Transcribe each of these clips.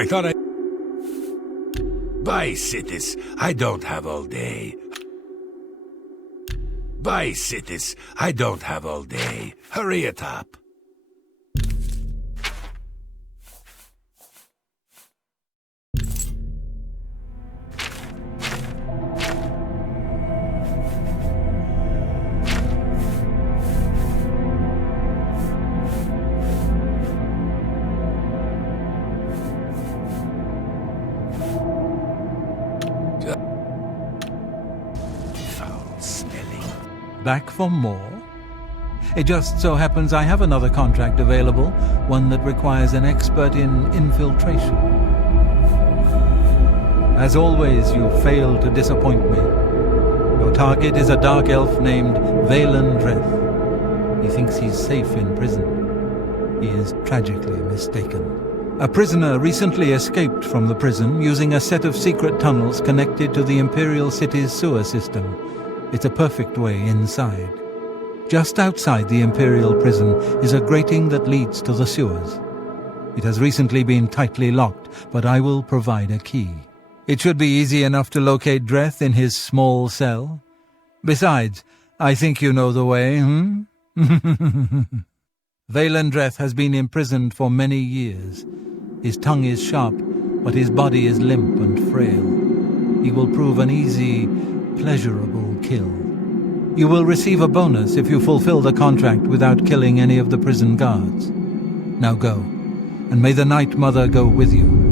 I thought I... Bye, Sithis. I don't have all day. Bye, Sithis. I don't have all day. Hurry it up. Back for more? It just so happens I have another contract available, one that requires an expert in infiltration. As always, you fail to disappoint me. Your target is a dark elf named Valen Dreth. He thinks he's safe in prison. He is tragically mistaken. A prisoner recently escaped from the prison using a set of secret tunnels connected to the Imperial City's sewer system. It's a perfect way inside. Just outside the Imperial prison is a grating that leads to the sewers. It has recently been tightly locked, but I will provide a key. It should be easy enough to locate Dreth in his small cell. Besides, I think you know the way, Valen Dreth has been imprisoned for many years. His tongue is sharp, but his body is limp and frail. He will prove an easy, pleasurable kill. You will receive a bonus if you fulfill the contract without killing any of the prison guards. Now go, and may the Night Mother go with you.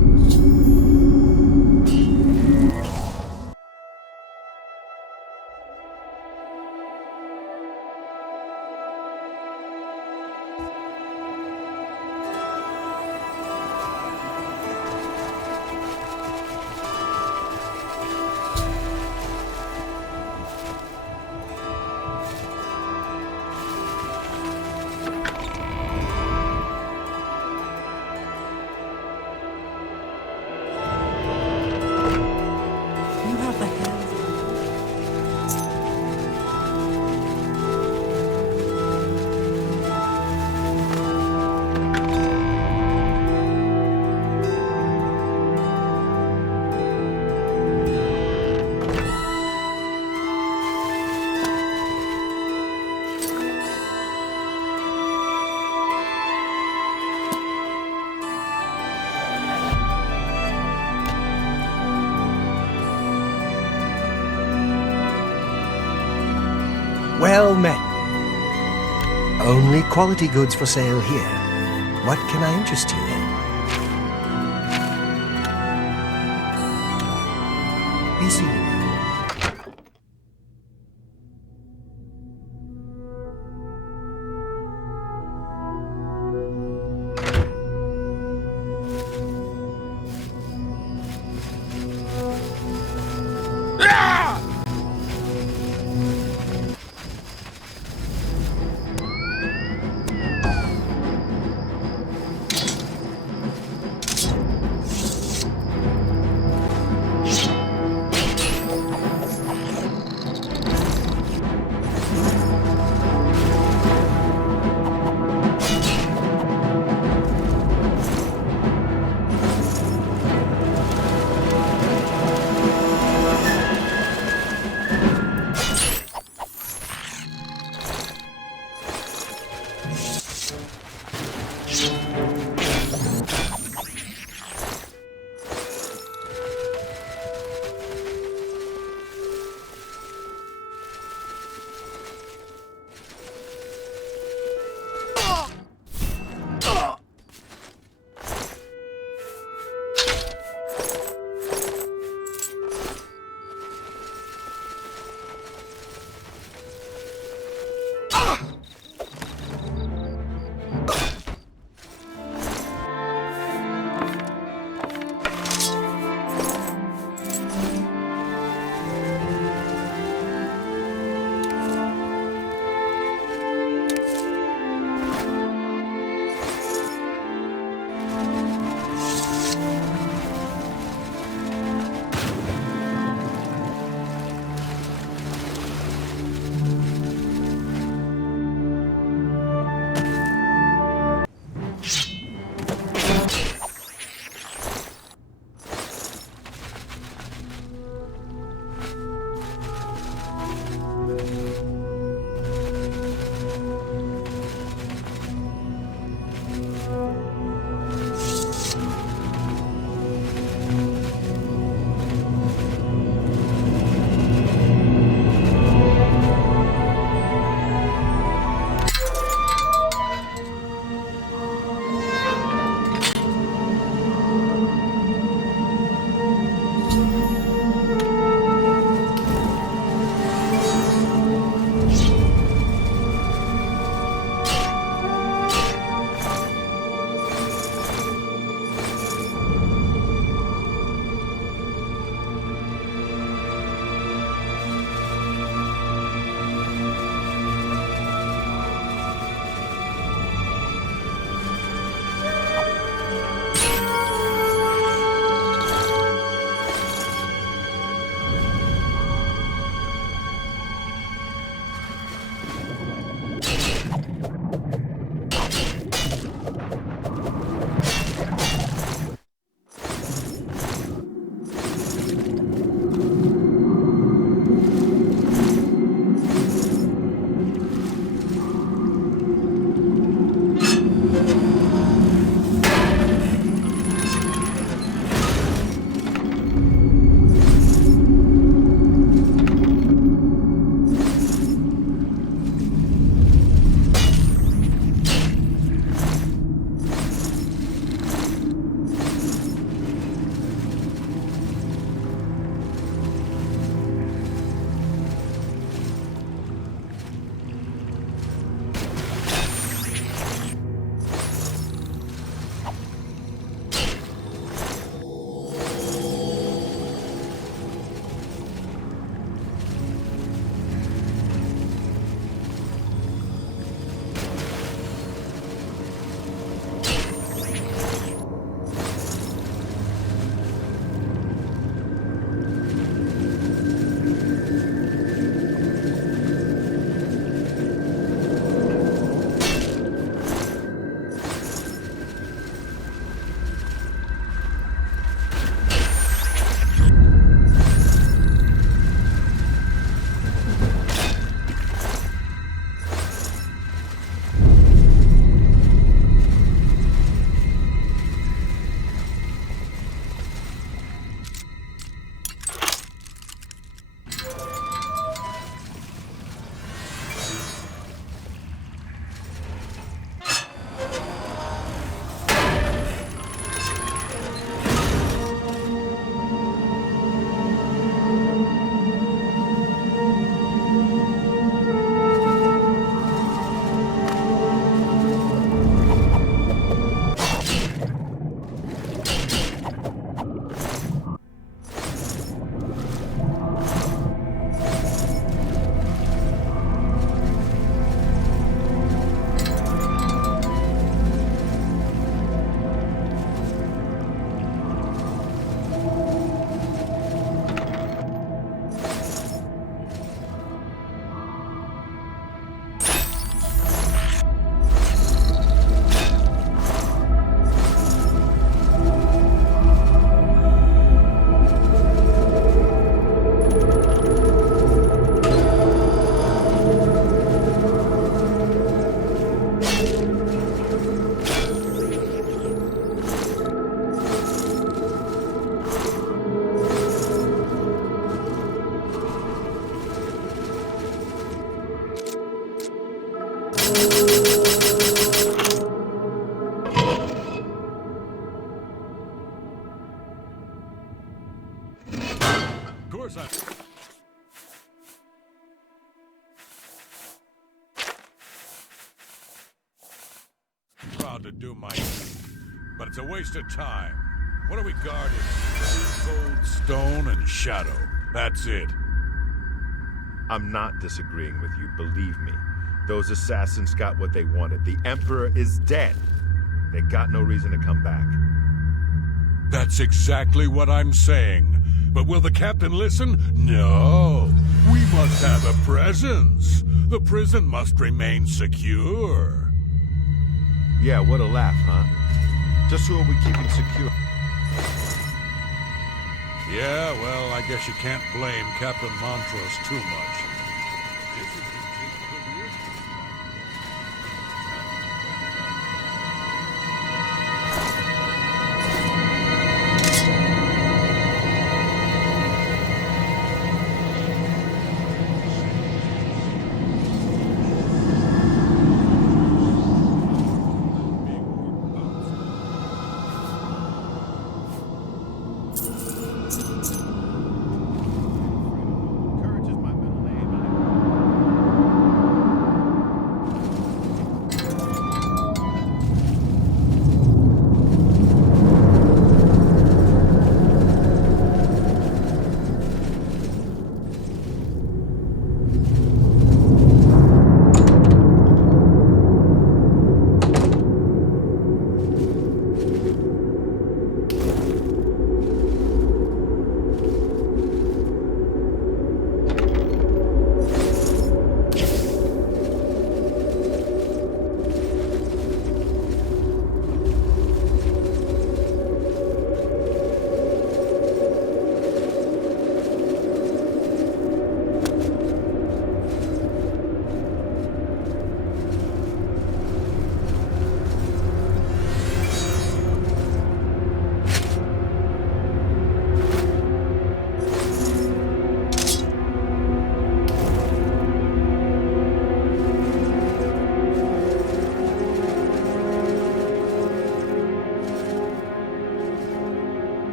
Well met. Only quality goods for sale here. What can I interest you in? Be seeing you. Of course I'm proud to do my duty, but it's a waste of time. What are we guarding? Cold stone and shadow. That's it. I'm not disagreeing with you, believe me. Those assassins got what they wanted. The Emperor is dead. They got no reason to come back. That's exactly what I'm saying. But will the captain listen? No. We must have a presence. The prison must remain secure. Yeah, what a laugh, huh? Just who are we keeping secure? Yeah, well, I guess you can't blame Captain Montrose too much. This is his career. Courage is my middle name.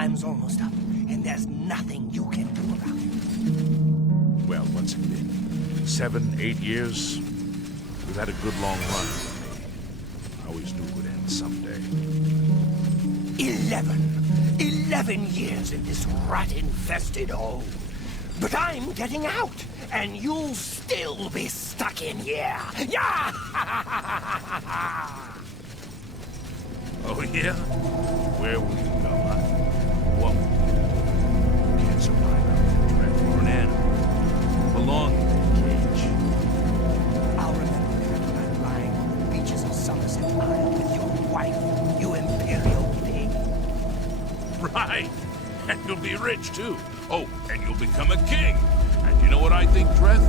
time's almost up, and there's nothing you can do about it. Well, what's it been? 7, 8 years? We've had a good long run. I always knew it would end someday. 11 years in this rat-infested hole. But I'm getting out, and you'll still be stuck in here. Yeah! Oh, yeah? Where will you go, huh? What? You can't survive out there, for an animal. Belong in a cage. I'll remember that when I'm lying on the beaches of Somerset Isle with your wife, you imperial pig. Right! And you'll be rich, too. Oh, and you'll become a king. And you know what I think, Dreth?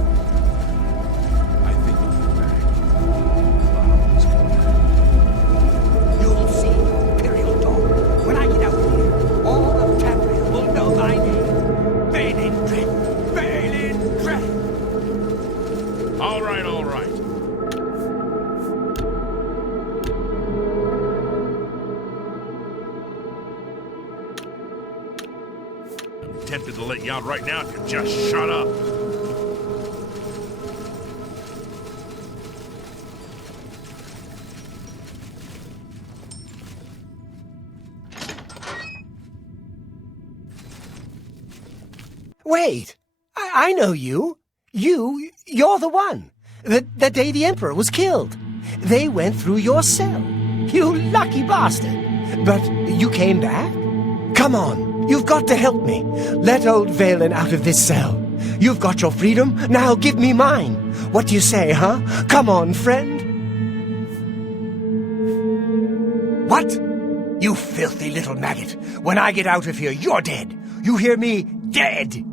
I think you'll be back. Clouds come back. You'll see, imperial dog. When I get out of here, all of Tamriel will know my name. Balin Dreth. Balin Dreth. All right, all right. I'm tempted to let you out right now if you just shut up. Wait, I know you. You're the one. The day the Emperor was killed. They went through your cell. You lucky bastard. But you came back? Come on, you've got to help me. Let old Valen out of this cell. You've got your freedom, now give me mine. What do you say, huh? Come on, friend. What? You filthy little maggot. When I get out of here, you're dead. You hear me? Dead!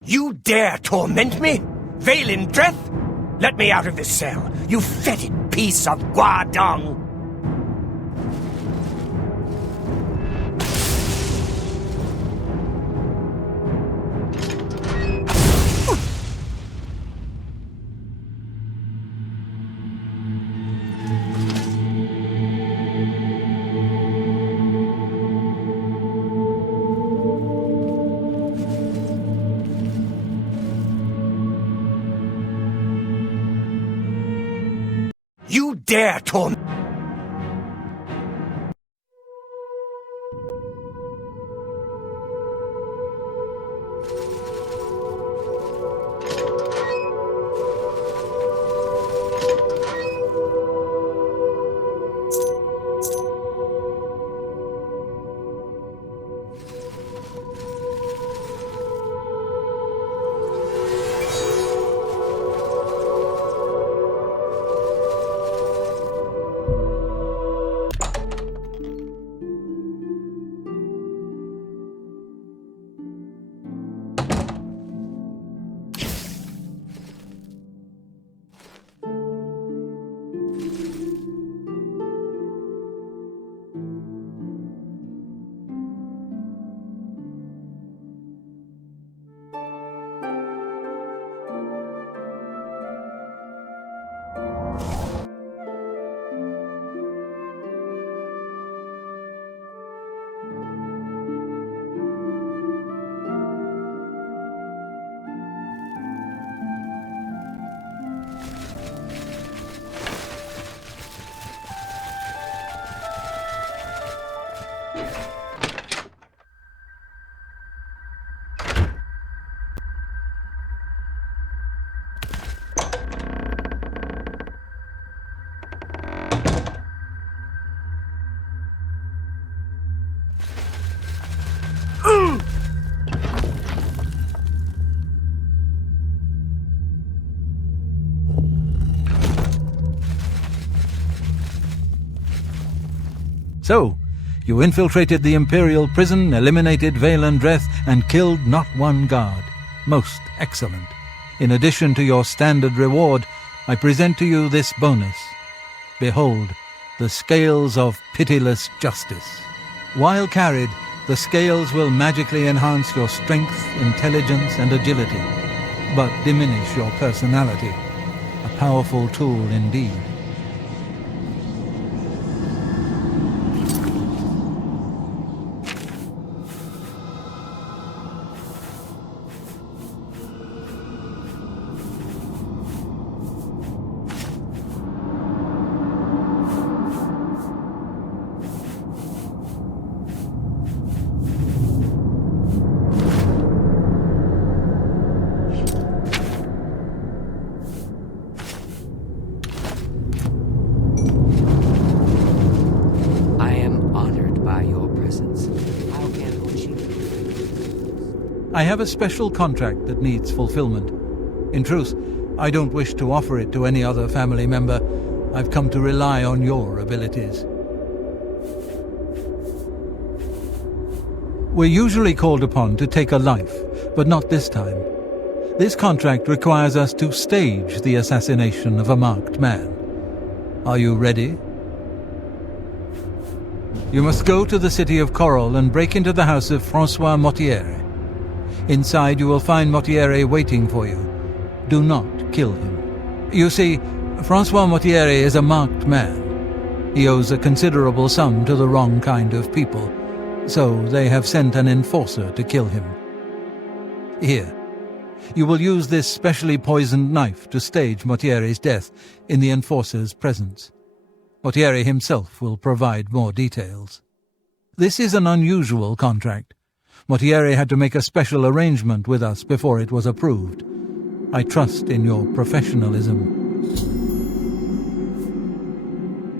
You dare torment me? Valen Dreth? Let me out of this cell, you fetid piece of guardung! You dare torment... So, you infiltrated the Imperial prison, eliminated Valen Dreth, and killed not one guard. Most excellent. In addition to your standard reward, I present to you this bonus. Behold, the scales of pitiless justice. While carried, the scales will magically enhance your strength, intelligence, and agility, but diminish your personality. A powerful tool indeed. I have a special contract that needs fulfillment. In truth, I don't wish to offer it to any other family member. I've come to rely on your abilities. We're usually called upon to take a life, but not this time. This contract requires us to stage the assassination of a marked man. Are you ready? You must go to the city of Coral and break into the house of Francois Mortier. Inside you will find Mortier waiting for you. Do not kill him. You see, Francois Mortier is a marked man. He owes a considerable sum to the wrong kind of people, so they have sent an enforcer to kill him. Here, you will use this specially poisoned knife to stage Mortier's death in the enforcer's presence. Mortier himself will provide more details. This is an unusual contract. Mortier had to make a special arrangement with us before it was approved. I trust in your professionalism.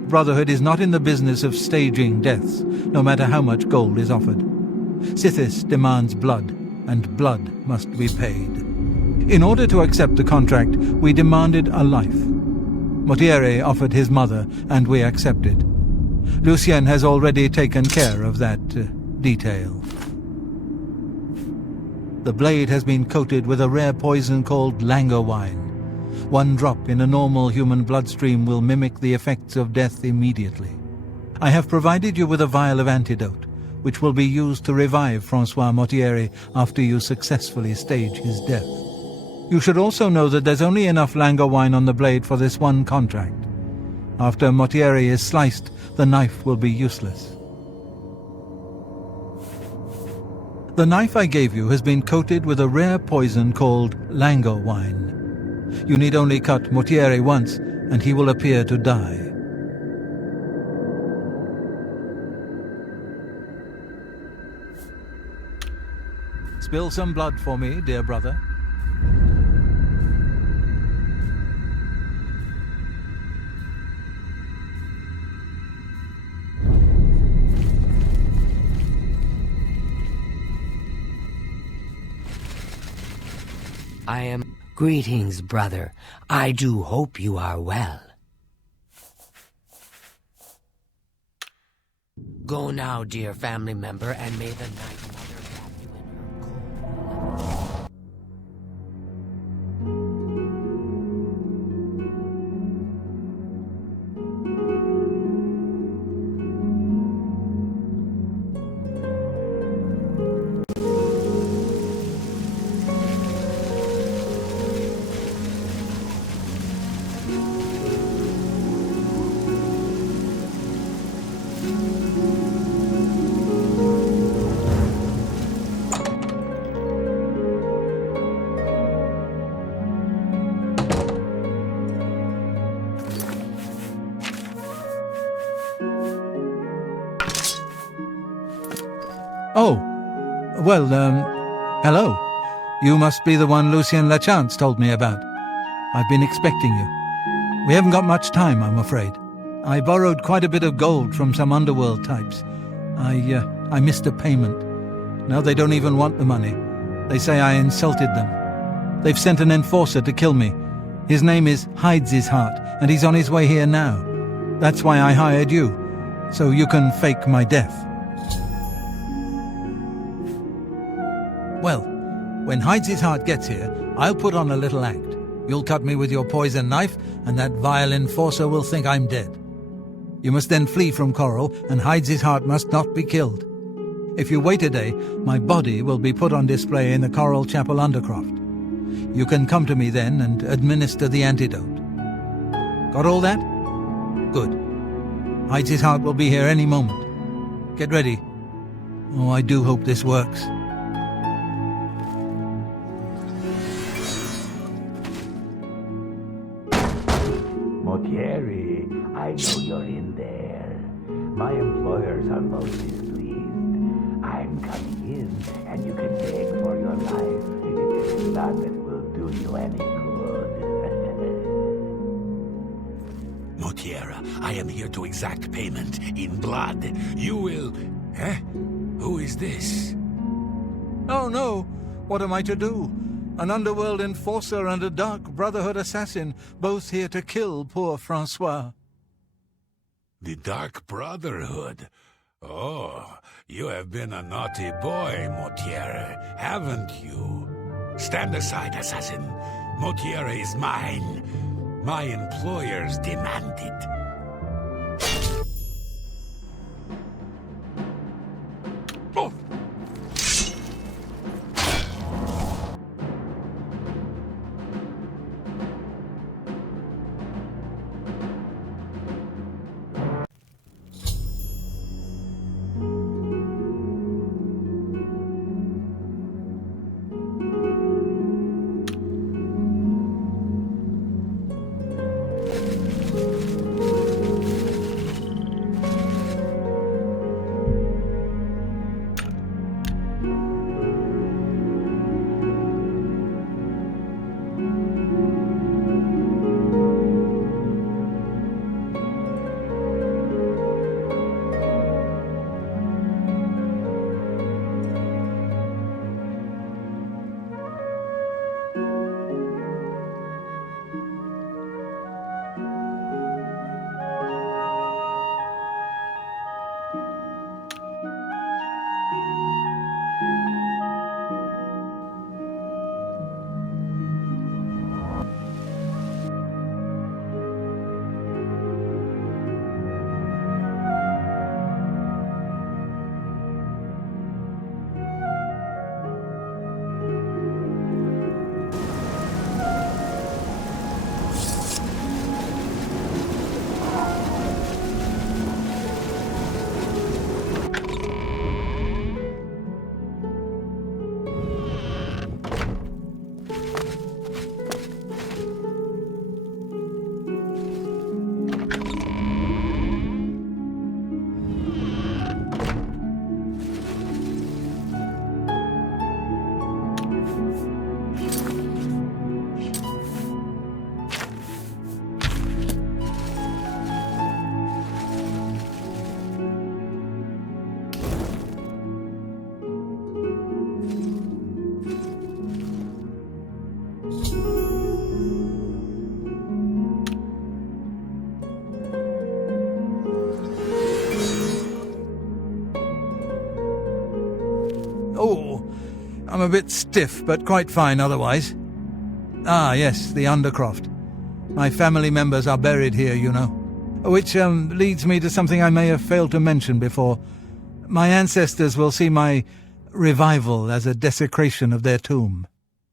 Brotherhood is not in the business of staging deaths, no matter how much gold is offered. Sithis demands blood, and blood must be paid. In order to accept the contract, we demanded a life. Mortier offered his mother, and we accepted. Lucien has already taken care of that detail. The blade has been coated with a rare poison called lango wine. One drop in a normal human bloodstream will mimic the effects of death immediately. I have provided you with a vial of antidote, which will be used to revive Francois Mortier after you successfully stage his death. You should also know that there's only enough lango wine on the blade for this one contract. After Mortier is sliced, the knife will be useless. The knife I gave you has been coated with a rare poison called lango wine. You need only cut Mortier once, and he will appear to die. Spill some blood for me, dear brother. I am... Greetings, brother. I do hope you are well. Go now, dear family member, and may the Night Mother wrap you in her cold. Oh, well, hello. You must be the one Lucien Lachance told me about. I've been expecting you. We haven't got much time, I'm afraid. I borrowed quite a bit of gold from some underworld types. I missed a payment. Now they don't even want the money. They say I insulted them. They've sent an enforcer to kill me. His name is Hides His Heart, and he's on his way here now. That's why I hired you, so you can fake my death. Well, when Hides His Heart gets here, I'll put on a little act. You'll cut me with your poison knife, and that vile enforcer will think I'm dead. You must then flee from Coral, and Hides His Heart must not be killed. If you wait a day, my body will be put on display in the Coral Chapel Undercroft. You can come to me then and administer the antidote. Got all that? Good. Hides His Heart will be here any moment. Get ready. Oh, I do hope this works. Mortier, I know you're in there. My employers are most displeased. I'm coming in, and you can beg for your life. Not that it will do you any good. Mortier, I am here to exact payment in blood. You will... Eh? Who is this? Oh no! What am I to do? An underworld enforcer and a Dark Brotherhood assassin, both here to kill poor Francois. The Dark Brotherhood? Oh, you have been a naughty boy, Motiere, haven't you? Stand aside, assassin. Motiere is mine. My employers demand it. Oh! Oh, I'm a bit stiff, but quite fine otherwise. Ah, yes, the Undercroft. My family members are buried here, you know. Which leads me to something I may have failed to mention before. My ancestors will see my revival as a desecration of their tomb.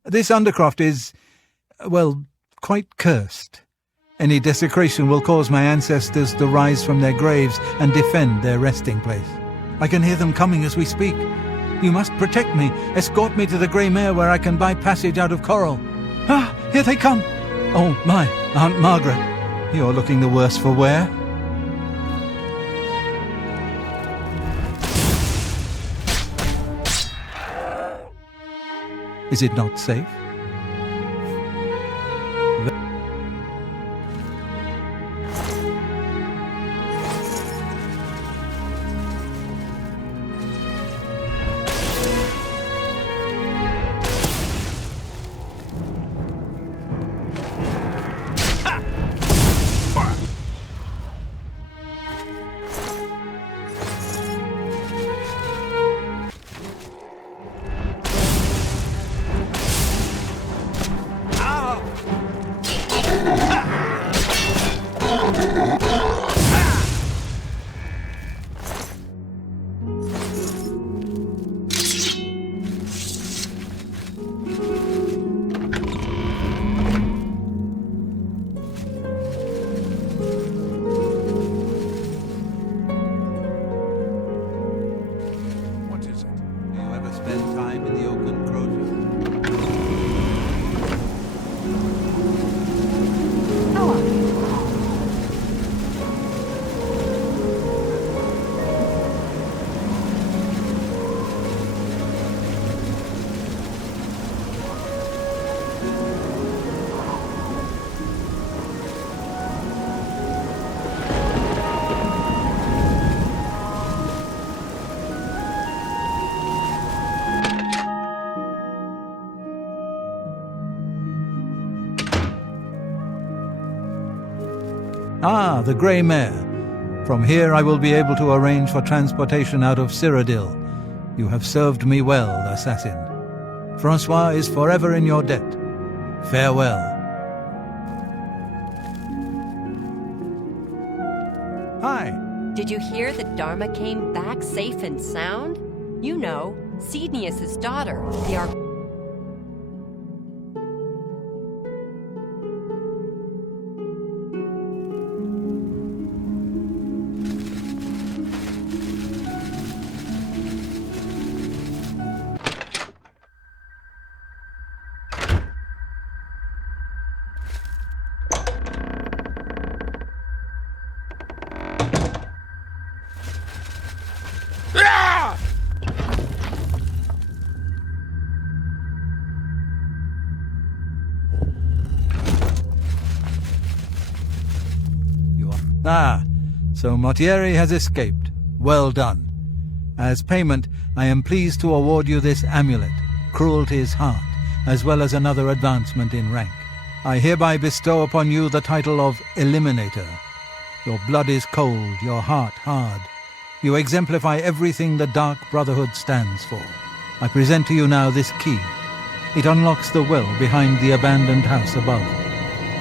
This Undercroft is, well, quite cursed. Any desecration will cause my ancestors to rise from their graves and defend their resting place. I can hear them coming as we speak. You must protect me. Escort me to the Grey Mare where I can buy passage out of Coral. Ah, here they come. Oh, my, Aunt Margaret. You're looking the worse for wear. Is it not safe? Ah, the Grey Mare. From here I will be able to arrange for transportation out of Cyrodiil. You have served me well, assassin. Francois is forever in your debt. Farewell. Hi. Did you hear that Dharma came back safe and sound? You know, Cednius' daughter, the So Mortieri has escaped. Well done. As payment, I am pleased to award you this amulet, Cruelty's Heart, as well as another advancement in rank. I hereby bestow upon you the title of Eliminator. Your blood is cold, your heart hard. You exemplify everything the Dark Brotherhood stands for. I present to you now this key. It unlocks the well behind the abandoned house above.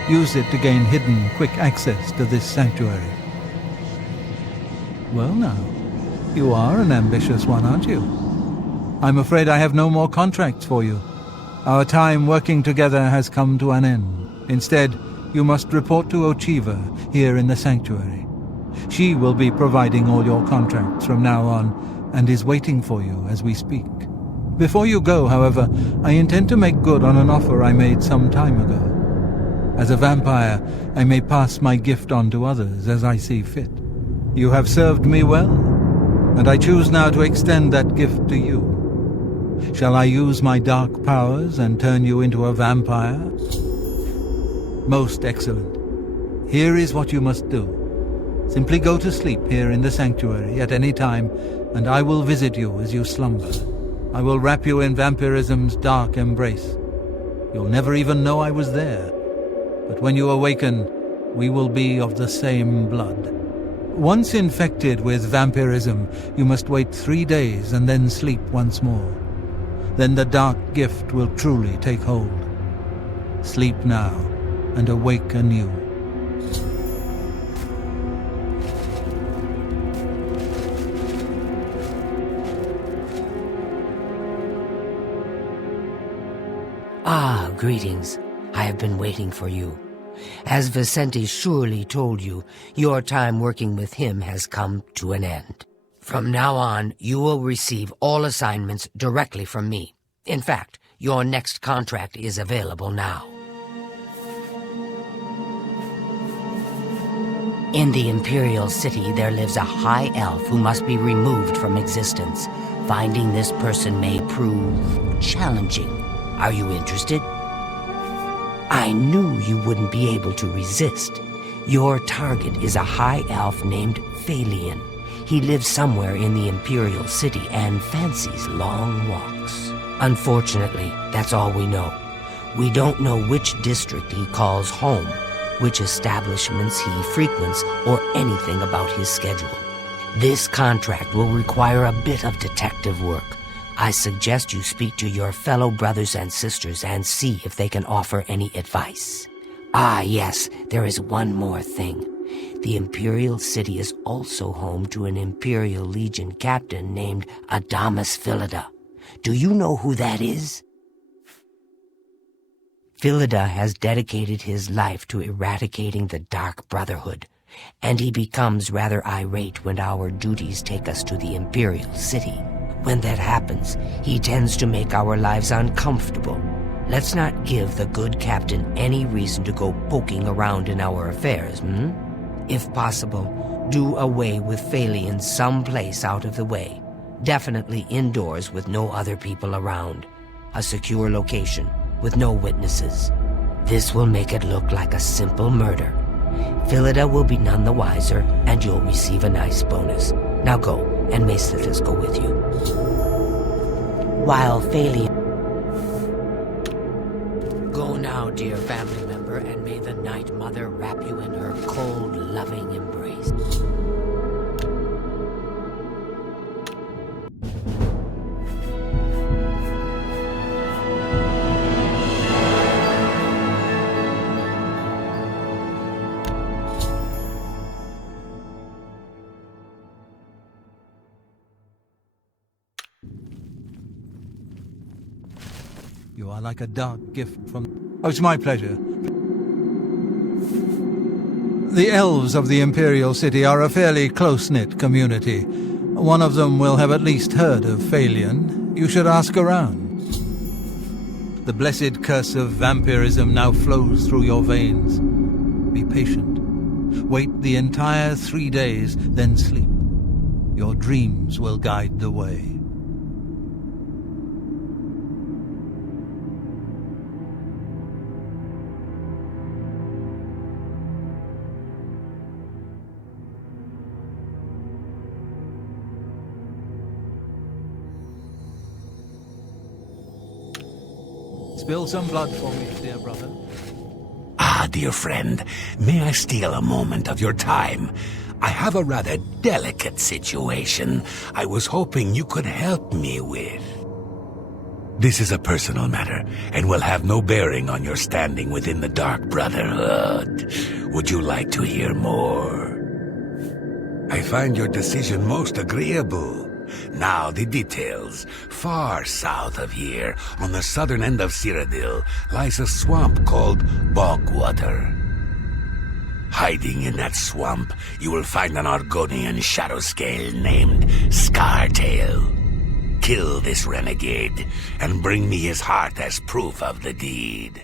Use it to gain hidden, quick access to this sanctuary. Well now, you are an ambitious one, aren't you? I'm afraid I have no more contracts for you. Our time working together has come to an end. Instead, you must report to Ochiva here in the sanctuary. She will be providing all your contracts from now on, and is waiting for you as we speak. Before you go, however, I intend to make good on an offer I made some time ago. As a vampire, I may pass my gift on to others as I see fit. You have served me well, and I choose now to extend that gift to you. Shall I use my dark powers and turn you into a vampire? Most excellent. Here is what you must do. Simply go to sleep here in the sanctuary at any time, and I will visit you as you slumber. I will wrap you in vampirism's dark embrace. You'll never even know I was there. But when you awaken, we will be of the same blood. Once infected with vampirism, you must wait 3 days and then sleep once more. Then the dark gift will truly take hold. Sleep now and awake anew. Ah, greetings. I have been waiting for you. As Vicente surely told you, your time working with him has come to an end. From now on, you will receive all assignments directly from me. In fact, your next contract is available now. In the Imperial City, there lives a high elf who must be removed from existence. Finding this person may prove challenging. Are you interested? I knew you wouldn't be able to resist. Your target is a high elf named Phalion. He lives somewhere in the Imperial City and fancies long walks. Unfortunately, that's all we know. We don't know which district he calls home, which establishments he frequents, or anything about his schedule. This contract will require a bit of detective work. I suggest you speak to your fellow brothers and sisters and see if they can offer any advice. Ah, yes, there is one more thing. The Imperial City is also home to an Imperial Legion captain named Adamus Philida. Do you know who that is? Philida has dedicated his life to eradicating the Dark Brotherhood, and he becomes rather irate when our duties take us to the Imperial City. When that happens, he tends to make our lives uncomfortable. Let's not give the good captain any reason to go poking around in our affairs, If possible, do away with Phalion someplace out of the way. Definitely indoors with no other people around. A secure location with no witnesses. This will make it look like a simple murder. Philida will be none the wiser, and you'll receive a nice bonus. Now go, and may Sithis go with you. While Phalion... Go now, dear family member, and may the Night Mother wrap you in her cold, loving embrace. You are like a dark gift from... Oh, it's my pleasure. The elves of the Imperial City are a fairly close-knit community. One of them will have at least heard of Phalion. You should ask around. The blessed curse of vampirism now flows through your veins. Be patient. Wait the entire 3 days, then sleep. Your dreams will guide the way. Spill some blood for me, dear brother. Ah, dear friend, may I steal a moment of your time? I have a rather delicate situation I was hoping you could help me with. This is a personal matter, and will have no bearing on your standing within the Dark Brotherhood. Would you like to hear more? I find your decision most agreeable. Now the details. Far south of here, on the southern end of Cyrodiil, lies a swamp called Bogwater. Hiding in that swamp, you will find an Argonian shadow scale named Scartail. Kill this renegade, and bring me his heart as proof of the deed.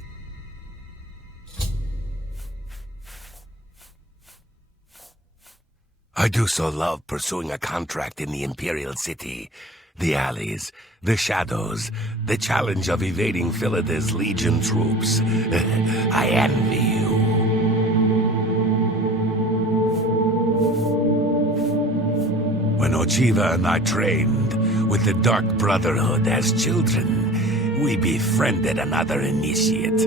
I do so love pursuing a contract in the Imperial City. The alleys, the shadows, the challenge of evading Philida's Legion troops. I envy you. When Ochiva and I trained with the Dark Brotherhood as children, we befriended another initiate,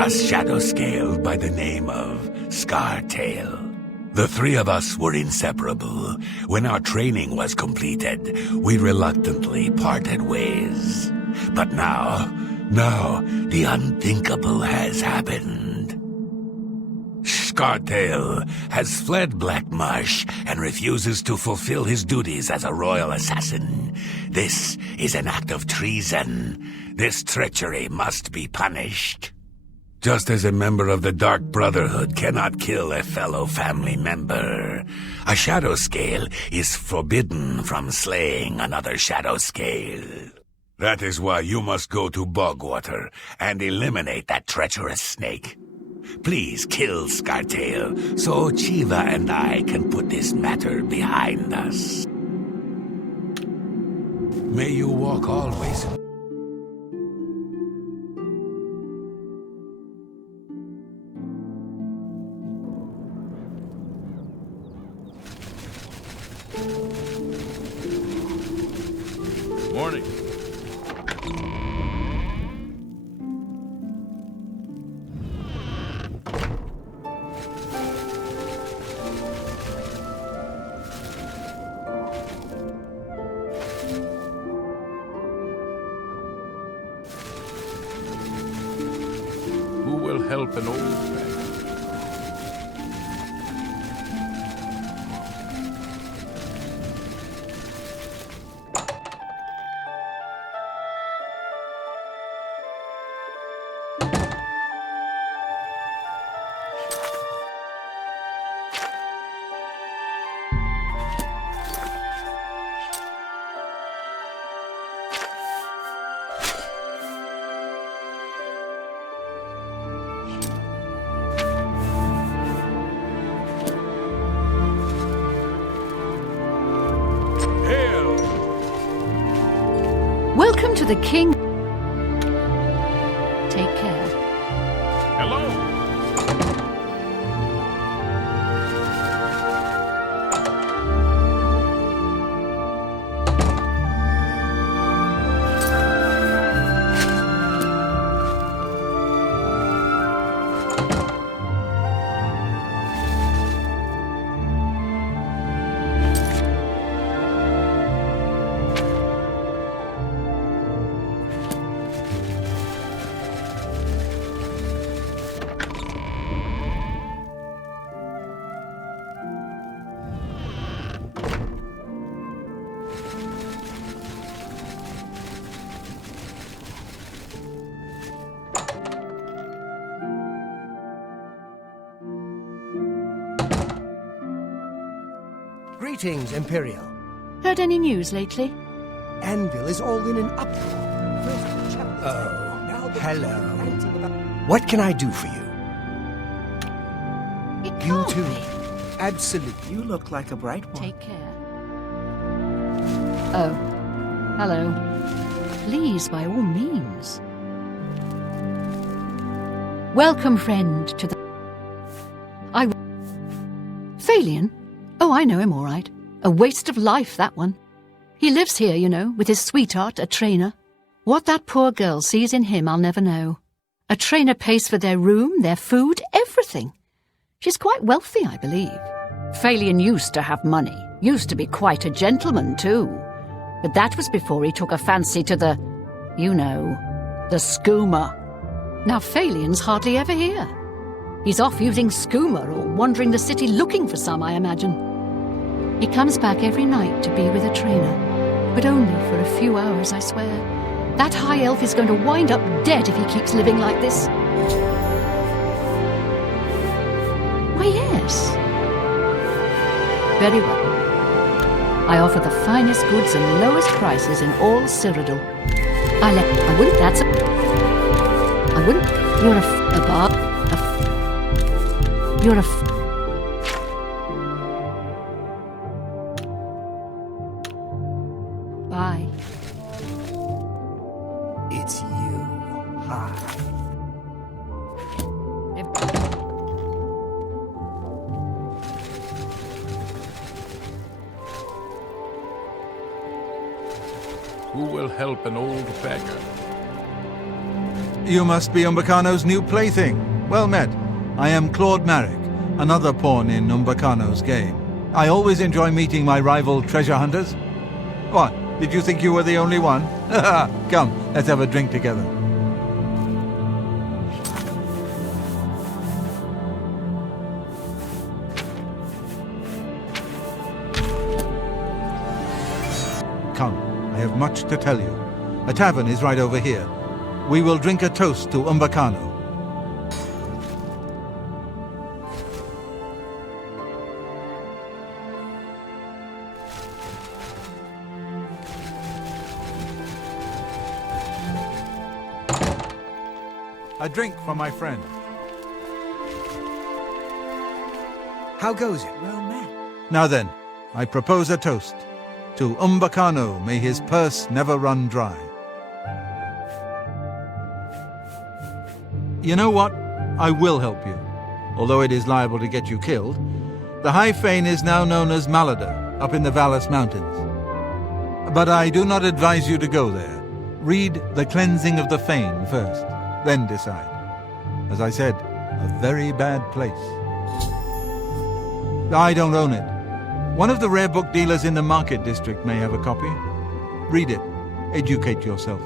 a shadow scale by the name of Scartail. The three of us were inseparable. When our training was completed, we reluctantly parted ways. But now, the unthinkable has happened. Scartail has fled Black Marsh and refuses to fulfill his duties as a royal assassin. This is an act of treason. This treachery must be punished. Just as a member of the Dark Brotherhood cannot kill a fellow family member, a shadow scale is forbidden from slaying another shadow scale. That is why you must go to Bogwater and eliminate that treacherous snake. Please kill Scartail, so Chiva and I can put this matter behind us. May you walk always... Morning. Who will help an old man? Welcome to the king. Take care. Hello. Greetings, Imperial. Heard any news lately? Anvil is all in an uproar. First the chapel attack, now the hello. ranting about... What can I do for you? It You can't too. be. Absolutely. You look like a bright one. Take care. Oh, hello. Please, by all means. Welcome, friend, to the... Phalion? Oh, I know him all right. A waste of life, that one. He lives here, you know, with his sweetheart, a trainer. What that poor girl sees in him, I'll never know. A trainer pays for their room, their food, everything. She's quite wealthy, I believe. Phalion used to have money. Used to be quite a gentleman, too. But that was before he took a fancy to the, you know, the skooma. Now Phalion's hardly ever here. He's off using skooma or wandering the city looking for some, I imagine. He comes back every night to be with a trainer, but only for a few hours, I swear. That high elf is going to wind up dead if he keeps living like this. Why, yes. Very well. I offer the finest goods and lowest prices in all Cyrodiil. I wouldn't, that's a... I wouldn't, you're a bar... You're a... Bye. It's you. Hi. Who will help an old beggar? You must be Umbacano's new plaything. Well met. I am Claude Marek, another pawn in Umbacano's game. I always enjoy meeting my rival treasure hunters. What, did you think you were the only one? Come, let's have a drink together. Come, I have much to tell you. A tavern is right over here. We will drink a toast to Umbacano. A drink for my friend. How goes it? Well met. Now then, I propose a toast. To Umbacano, may his purse never run dry. You know what? I will help you. Although it is liable to get you killed. The High Fane is now known as Maladar, up in the Vallis Mountains. But I do not advise you to go there. Read The Cleansing of the Fane first, then decide. As I said, a very bad place. I don't own it. One of the rare book dealers in the market district may have a copy. Read it. Educate yourself.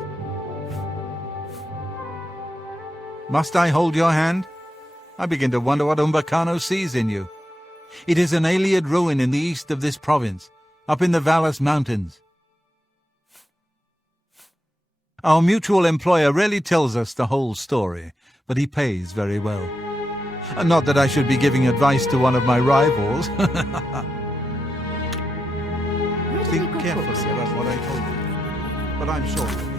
Must I hold your hand? I begin to wonder what Umbacano sees in you. It is an Ayleid ruin in the east of this province, up in the Vallis Mountains. Our mutual employer rarely tells us the whole story, but he pays very well. Not that I should be giving advice to one of my rivals. Think carefully about what I told you, but I'm sure you'll be.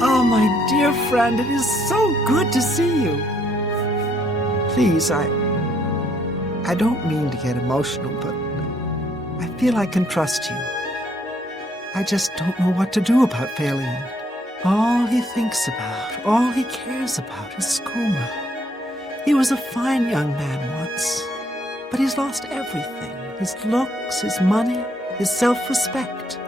Oh, my dear friend, it is so good to see you. Please, I don't mean to get emotional, but I feel I can trust you. I just don't know what to do about Phalion. All he thinks about, all he cares about is skooma. He was a fine young man once, but he's lost everything. His looks, his money, his self-respect.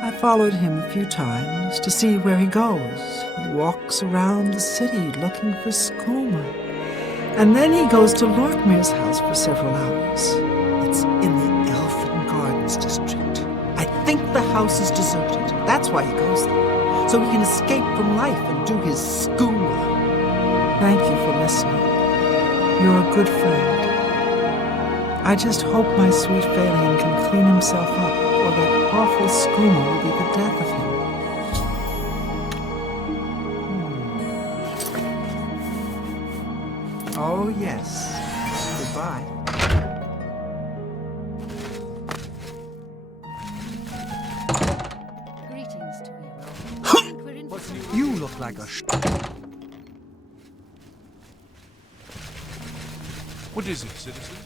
I followed him a few times to see where he goes. He walks around the city looking for skooma. And then he goes to Lorkmir's house for several hours. It's in the Elfin Gardens district. I think the house is deserted. That's why he goes there. So he can escape from life and do his skooma. Thank you for listening. You're a good friend. I just hope my sweet Phalian can clean himself up, or that awful skooma will be the death of him. Oh, yes. Goodbye. Greetings to you. You look like a What is it, citizen?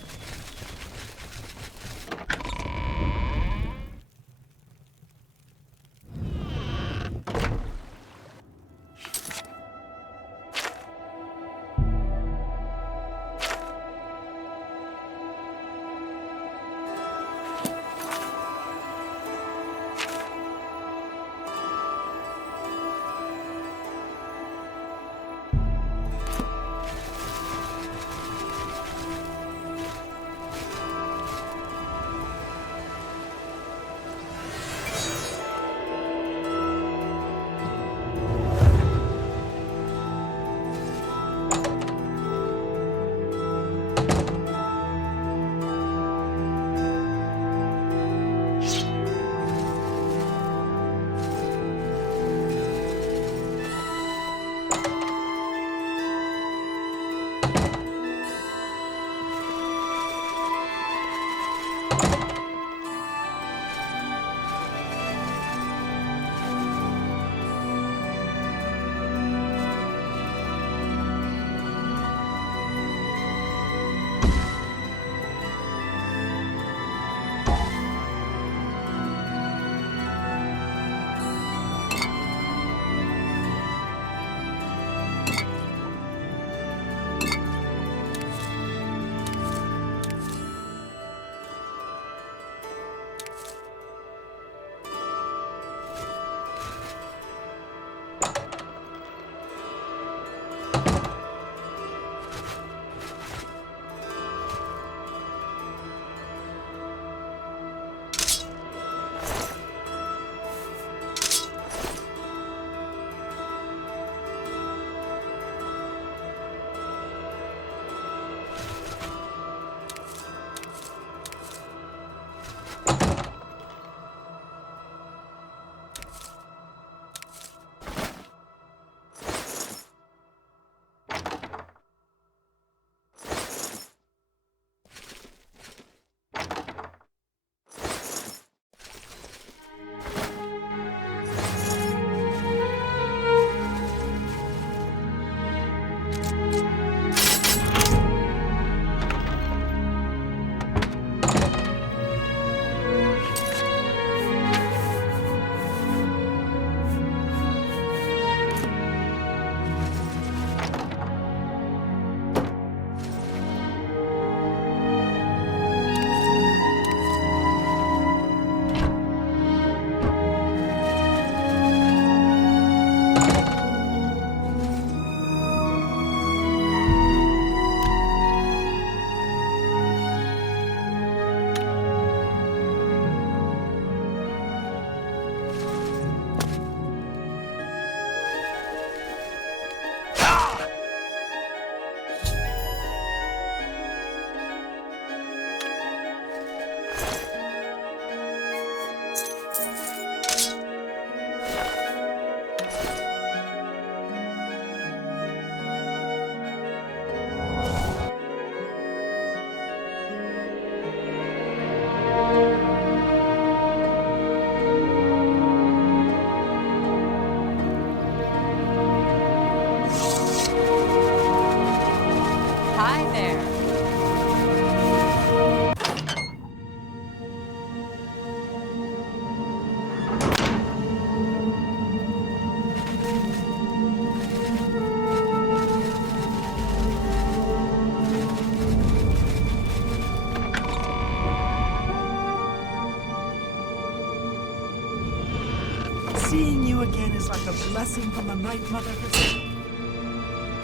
Seeing you again is like a blessing from the Night Mother herself.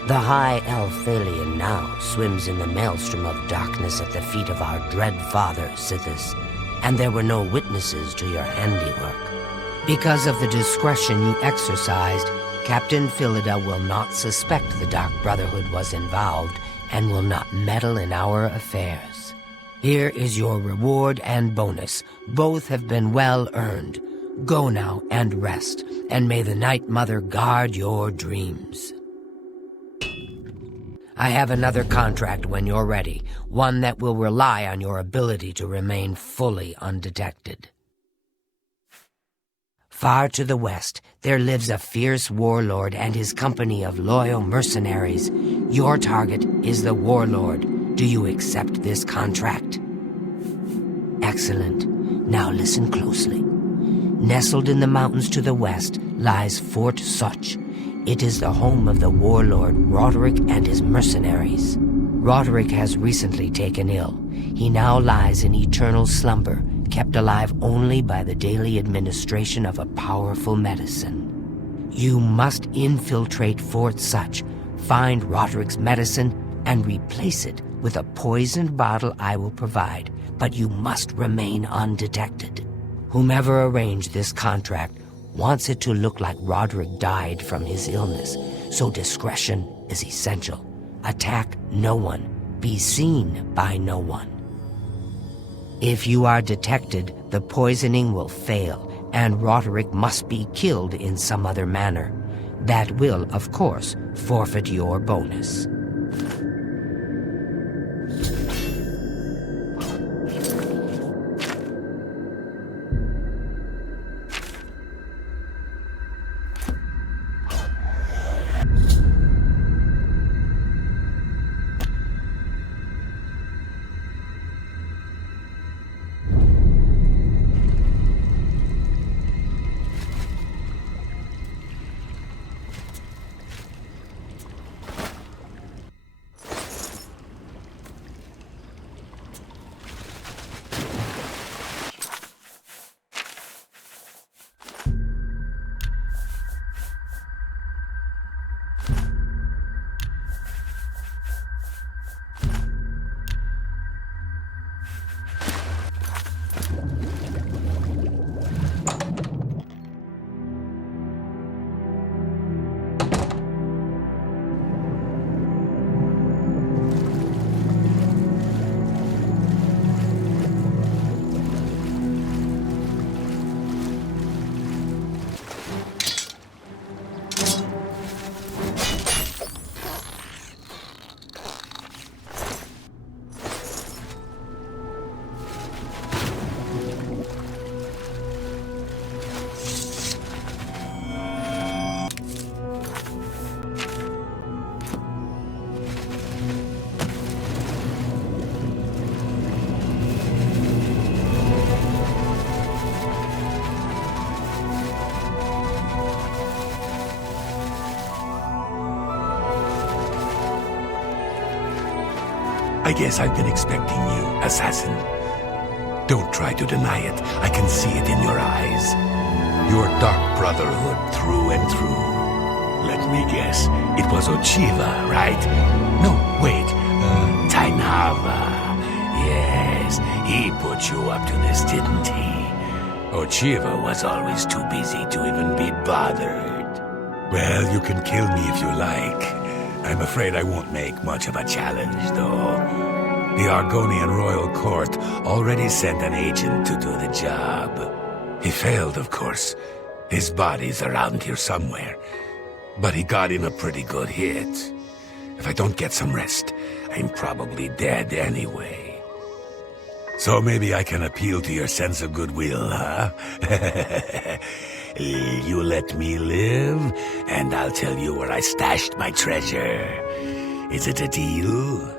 The high elf Phalian now swims in the maelstrom of darkness at the feet of our dread father, Sithis. and there were no witnesses to your handiwork. Because of the discretion you exercised, Captain Philida will not suspect the Dark Brotherhood was involved and will not meddle in our affairs. Here is your reward and bonus. Both have been well earned. Go now and rest, and may the Night Mother guard your dreams. I have another contract when you're ready, one that will rely on your ability to remain fully undetected. Far to the west, there lives a fierce warlord and his company of loyal mercenaries. Your target is the warlord. Do you accept this contract? Excellent. Now listen closely. Nestled in the mountains to the west lies Fort Such. It is the home of the warlord Roderick and his mercenaries. Roderick has recently taken ill. He now lies in eternal slumber, kept alive only by the daily administration of a powerful medicine. You must infiltrate Fort Such, find Roderick's medicine, and replace it with a poisoned bottle I will provide, but you must remain undetected. Whomever arranged this contract wants it to look like Roderick died from his illness, so discretion is essential. Attack no one. Be seen by no one. If you are detected, the poisoning will fail, and Roderick must be killed in some other manner. That will, of course, forfeit your bonus. I guess I've been expecting you, assassin. Don't try to deny it. I can see it in your eyes. You're Dark Brotherhood through and through. Let me guess. It was Ochiva, right? No, wait. Tainava. Yes, he put you up to this, didn't he? Ochiva was always too busy to even be bothered. Well, you can kill me if you like. I'm afraid I won't make much of a challenge, though. The Argonian Royal Court already sent an agent to do the job. He failed, of course. His body's around here somewhere. But he got in a pretty good hit. If I don't get some rest, I'm probably dead anyway. So maybe I can appeal to your sense of goodwill, huh? You let me live, and I'll tell you where I stashed my treasure. Is it a deal?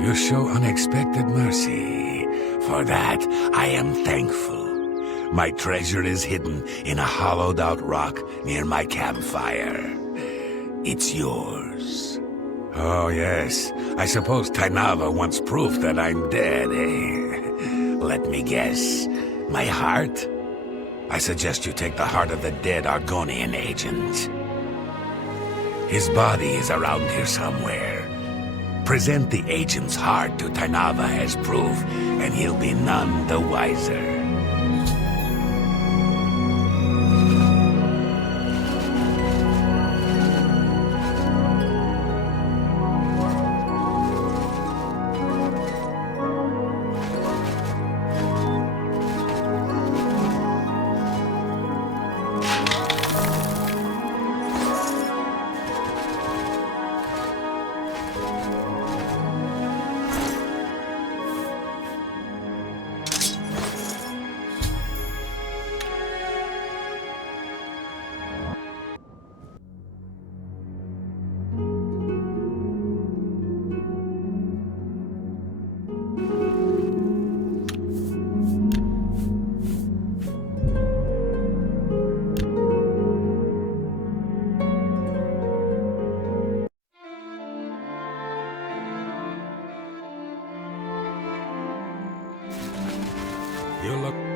You show unexpected mercy. For that, I am thankful. My treasure is hidden in a hollowed-out rock near my campfire. It's yours. Oh, yes. I suppose Tainava wants proof that I'm dead, eh? Let me guess. My heart? I suggest you take the heart of the dead Argonian agent. His body is around here somewhere. Present the agent's heart to Tainava as proof, and he'll be none the wiser.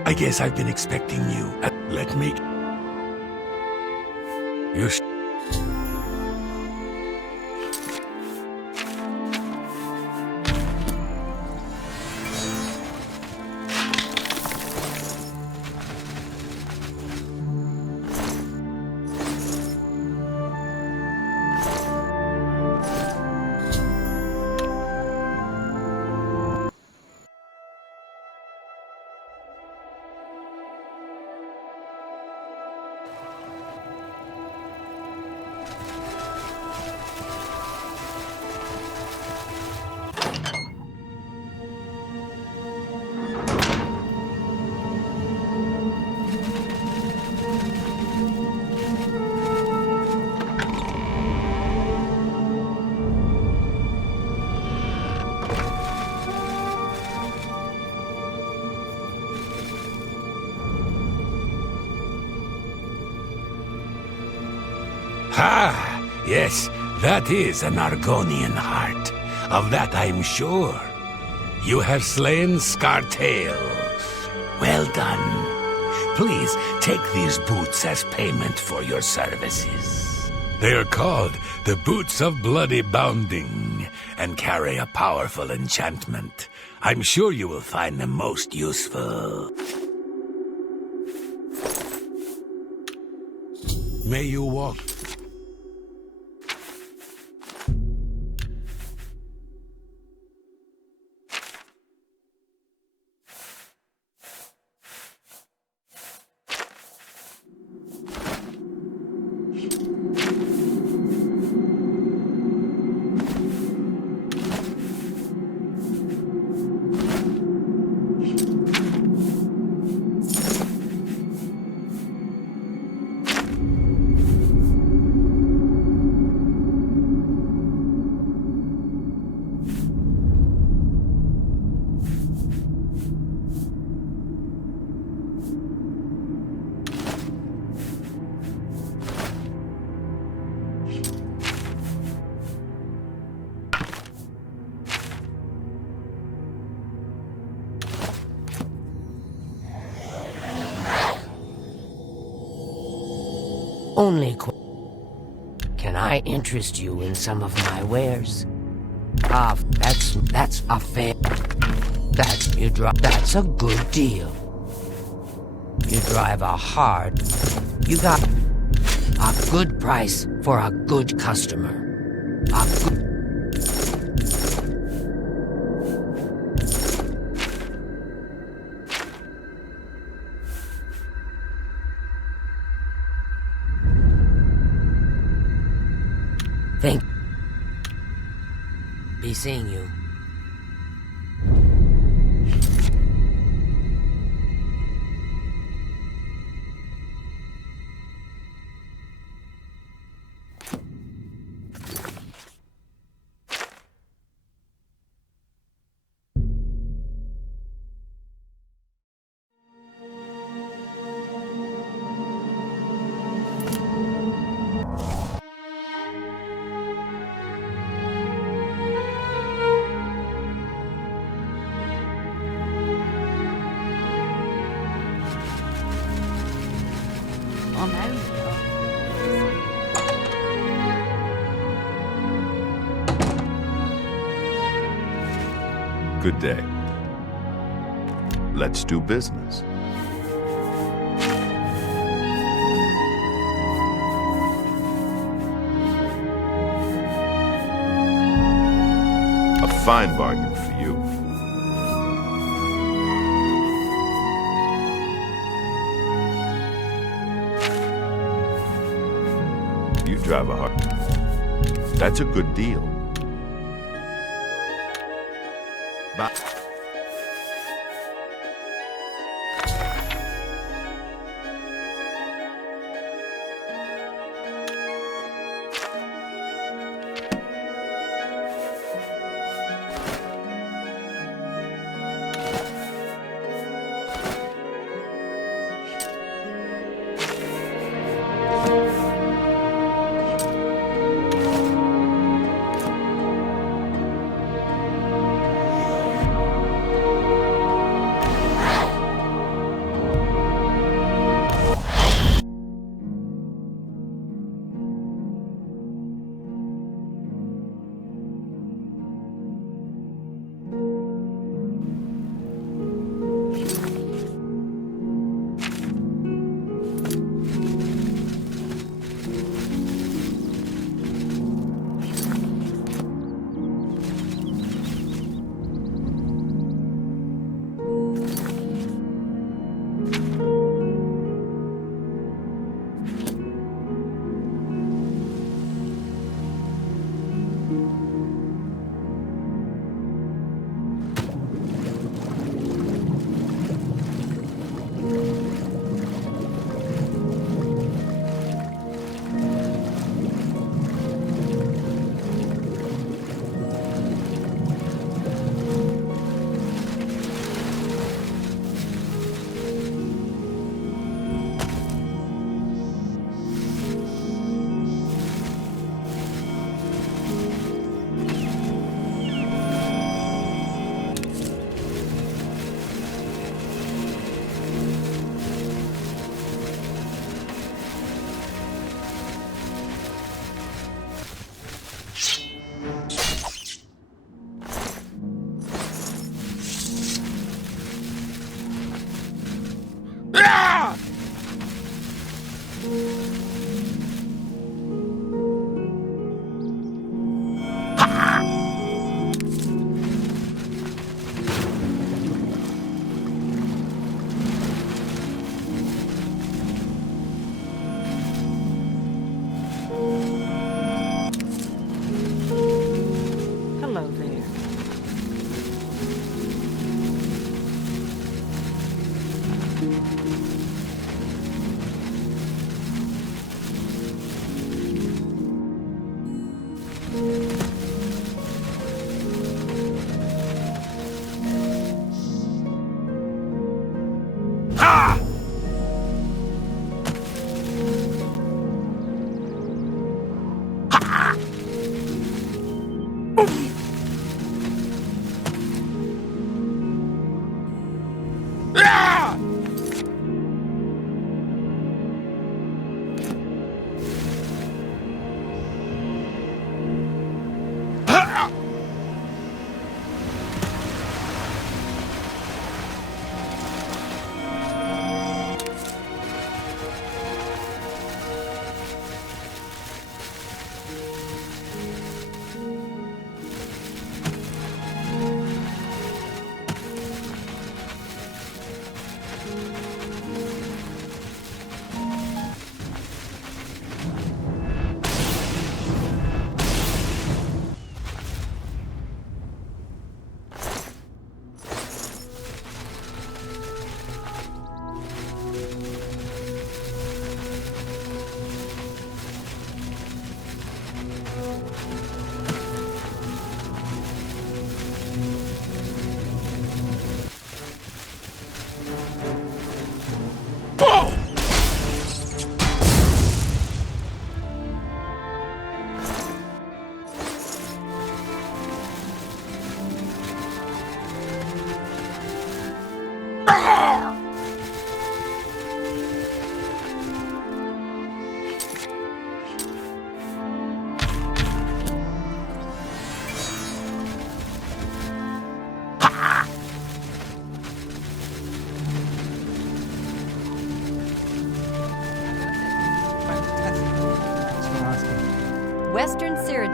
I guess I've been expecting you. Let me... You... Ha! Yes, that is an Argonian heart. Of that I'm sure. You have slain Scartail. Well done. Please take these boots as payment for your services. They are called the Boots of Bloody Bounding and carry a powerful enchantment. I'm sure you will find them most useful. May you walk... Can I interest you in some of my wares? Ah, that's a fair... That's a good deal. You drive a hard... You got a good price for a good customer. A good... Be seeing you. Good day. Let's do business. A fine bargain for you. You drive a hard... That's a good deal. But...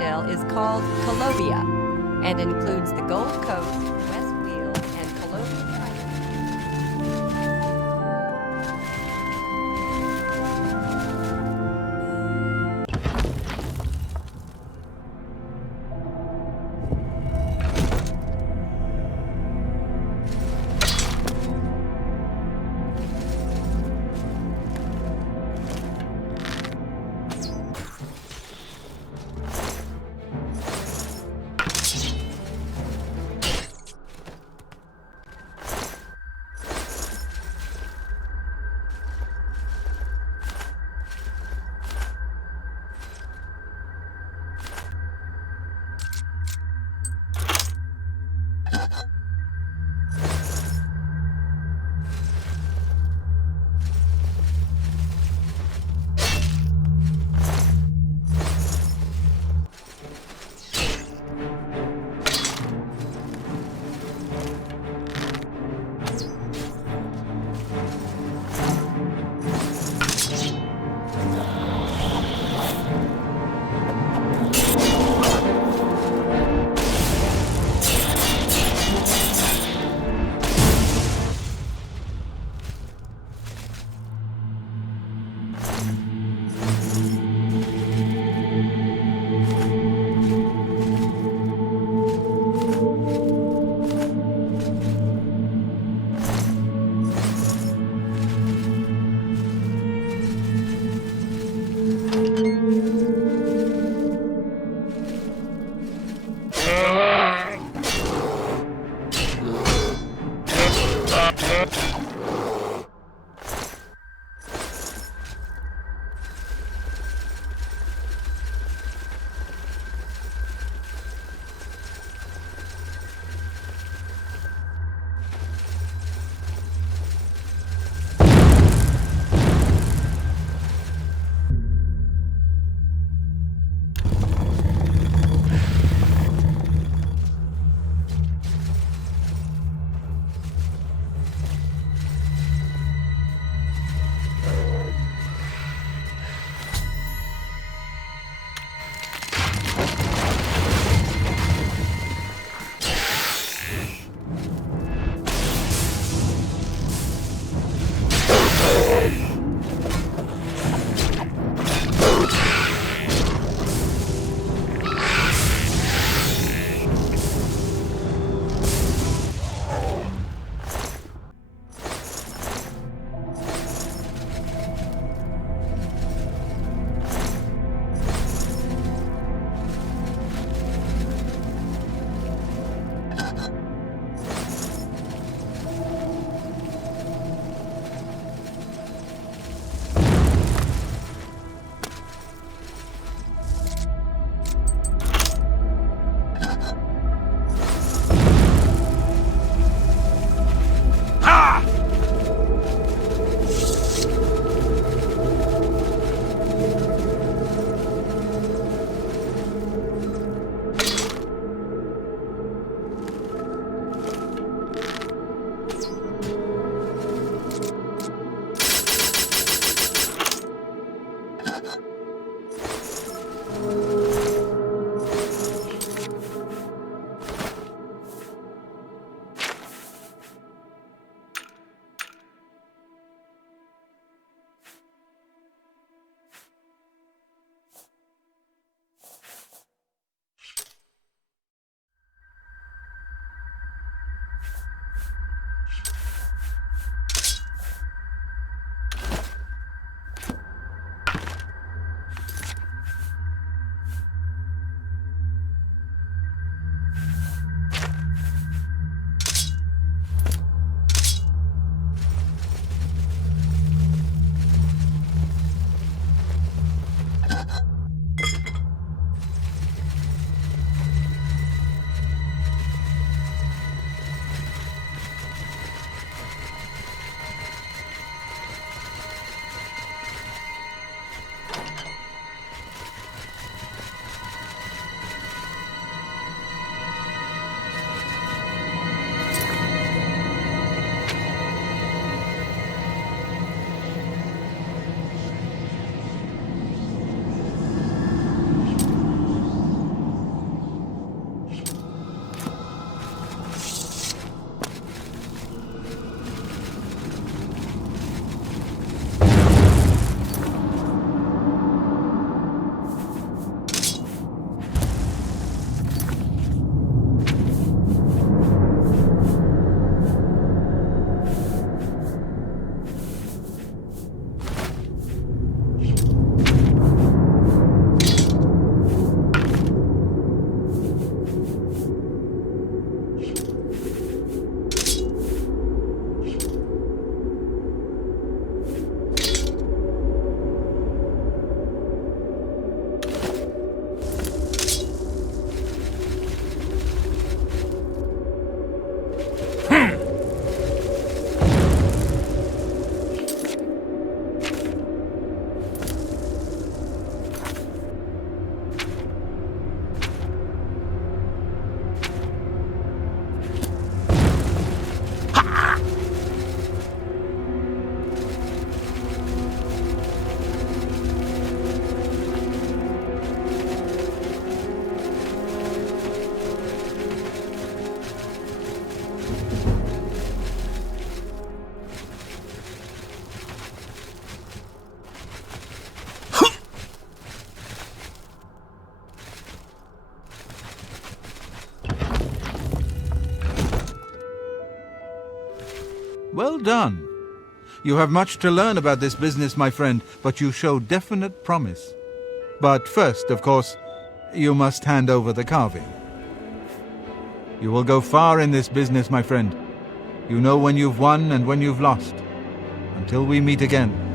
Citadel is called Colombia and includes the Gold Coast, West Wheel, and Colombia Triangle. Well done. You have much to learn about this business, my friend, but you show definite promise. But first, of course, you must hand over the carving. You will go far in this business, my friend. You know when you've won and when you've lost. Until we meet again.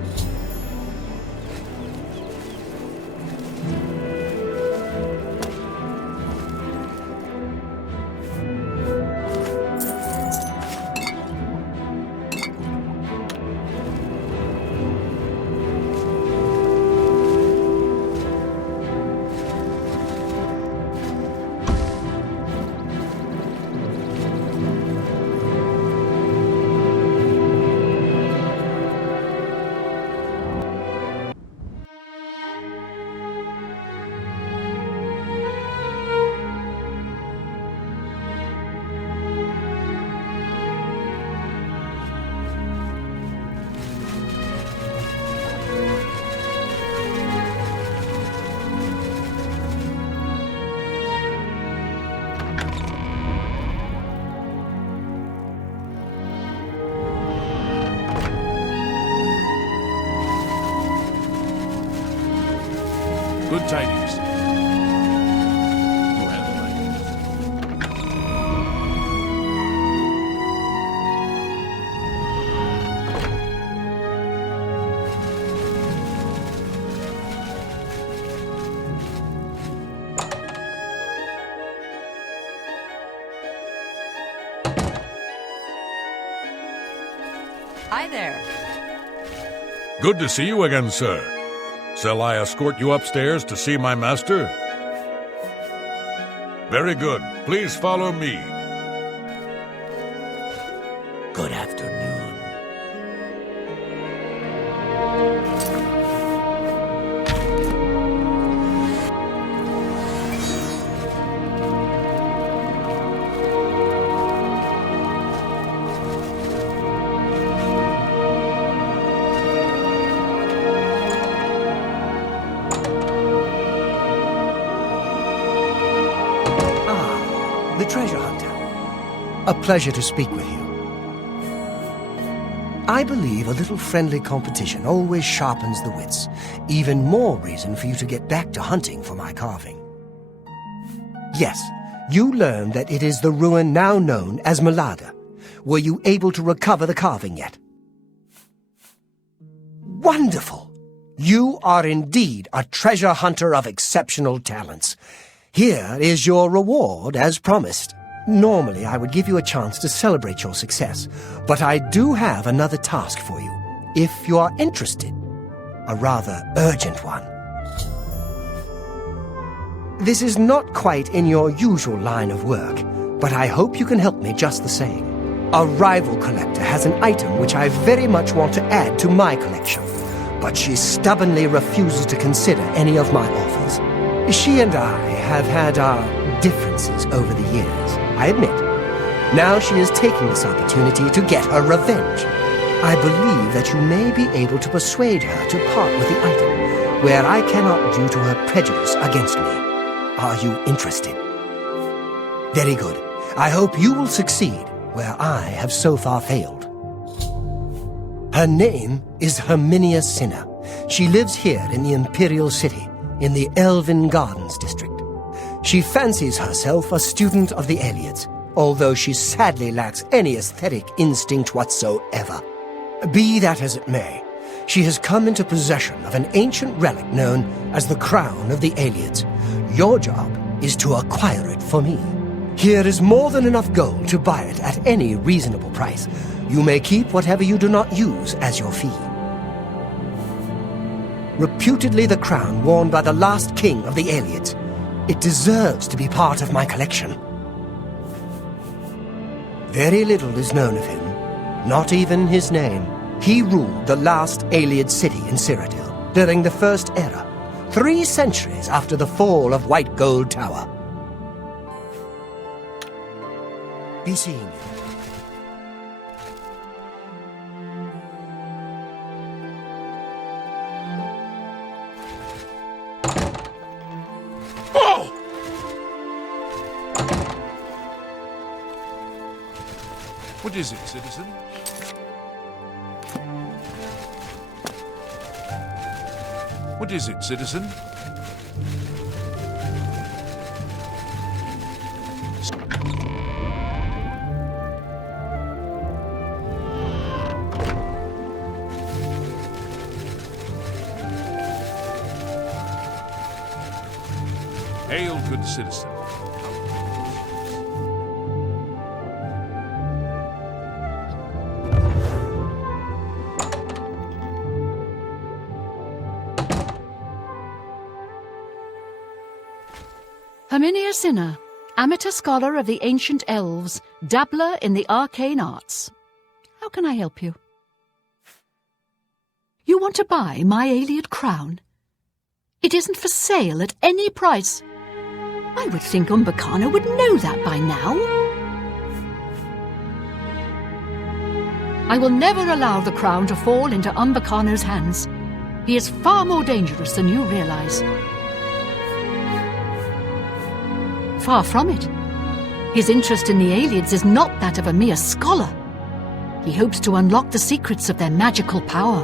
Good tidings. You have my... Hi there. Good to see you again, sir. Shall I escort you upstairs to see my master? Very good. Please follow me. Good afternoon. The treasure hunter. A pleasure to speak with you. I believe a little friendly competition always sharpens the wits. Even more reason for you to get back to hunting for my carving. Yes, you learned that it is the ruin now known as Malada. Were you able to recover the carving yet? Wonderful! You are indeed a treasure hunter of exceptional talents. Here is your reward, as promised. Normally, I would give you a chance to celebrate your success, but I do have another task for you, if you are interested. A rather urgent one. This is not quite in your usual line of work, but I hope you can help me just the same. A rival collector has an item which I very much want to add to my collection, but she stubbornly refuses to consider any of my offers. She and I have had our differences over the years, I admit. Now she is taking this opportunity to get her revenge. I believe that you may be able to persuade her to part with the item, where I cannot due to her prejudice against me. Are you interested? Very good. I hope you will succeed, where I have so far failed. Her name is Herminia Cinna. She lives here in the Imperial City, in the Elven Gardens district. She fancies herself a student of the Elliots, although she sadly lacks any aesthetic instinct whatsoever. Be that as it may, she has come into possession of an ancient relic known as the Crown of the Elliots. Your job is to acquire it for me. Here is more than enough gold to buy it at any reasonable price. You may keep whatever you do not use as your fee. Reputedly the crown worn by the last king of the Elliots. It deserves to be part of my collection. Very little is known of him, not even his name. He ruled the last Elliot city in Cyrodiil during the First Era, 3 centuries after the fall of White Gold Tower. Be seeing you. What is it, citizen? What is it, citizen? Hail, good citizen. Herminia Sinner, amateur scholar of the ancient elves, dabbler in the arcane arts. How can I help you? You want to buy my Ayleid crown? It isn't for sale at any price. I would think Umbacano would know that by now. I will never allow the crown to fall into Umbacano's hands. He is far more dangerous than you realize. Far from it. His interest in the Ayleids is not that of a mere scholar. He hopes to unlock the secrets of their magical power.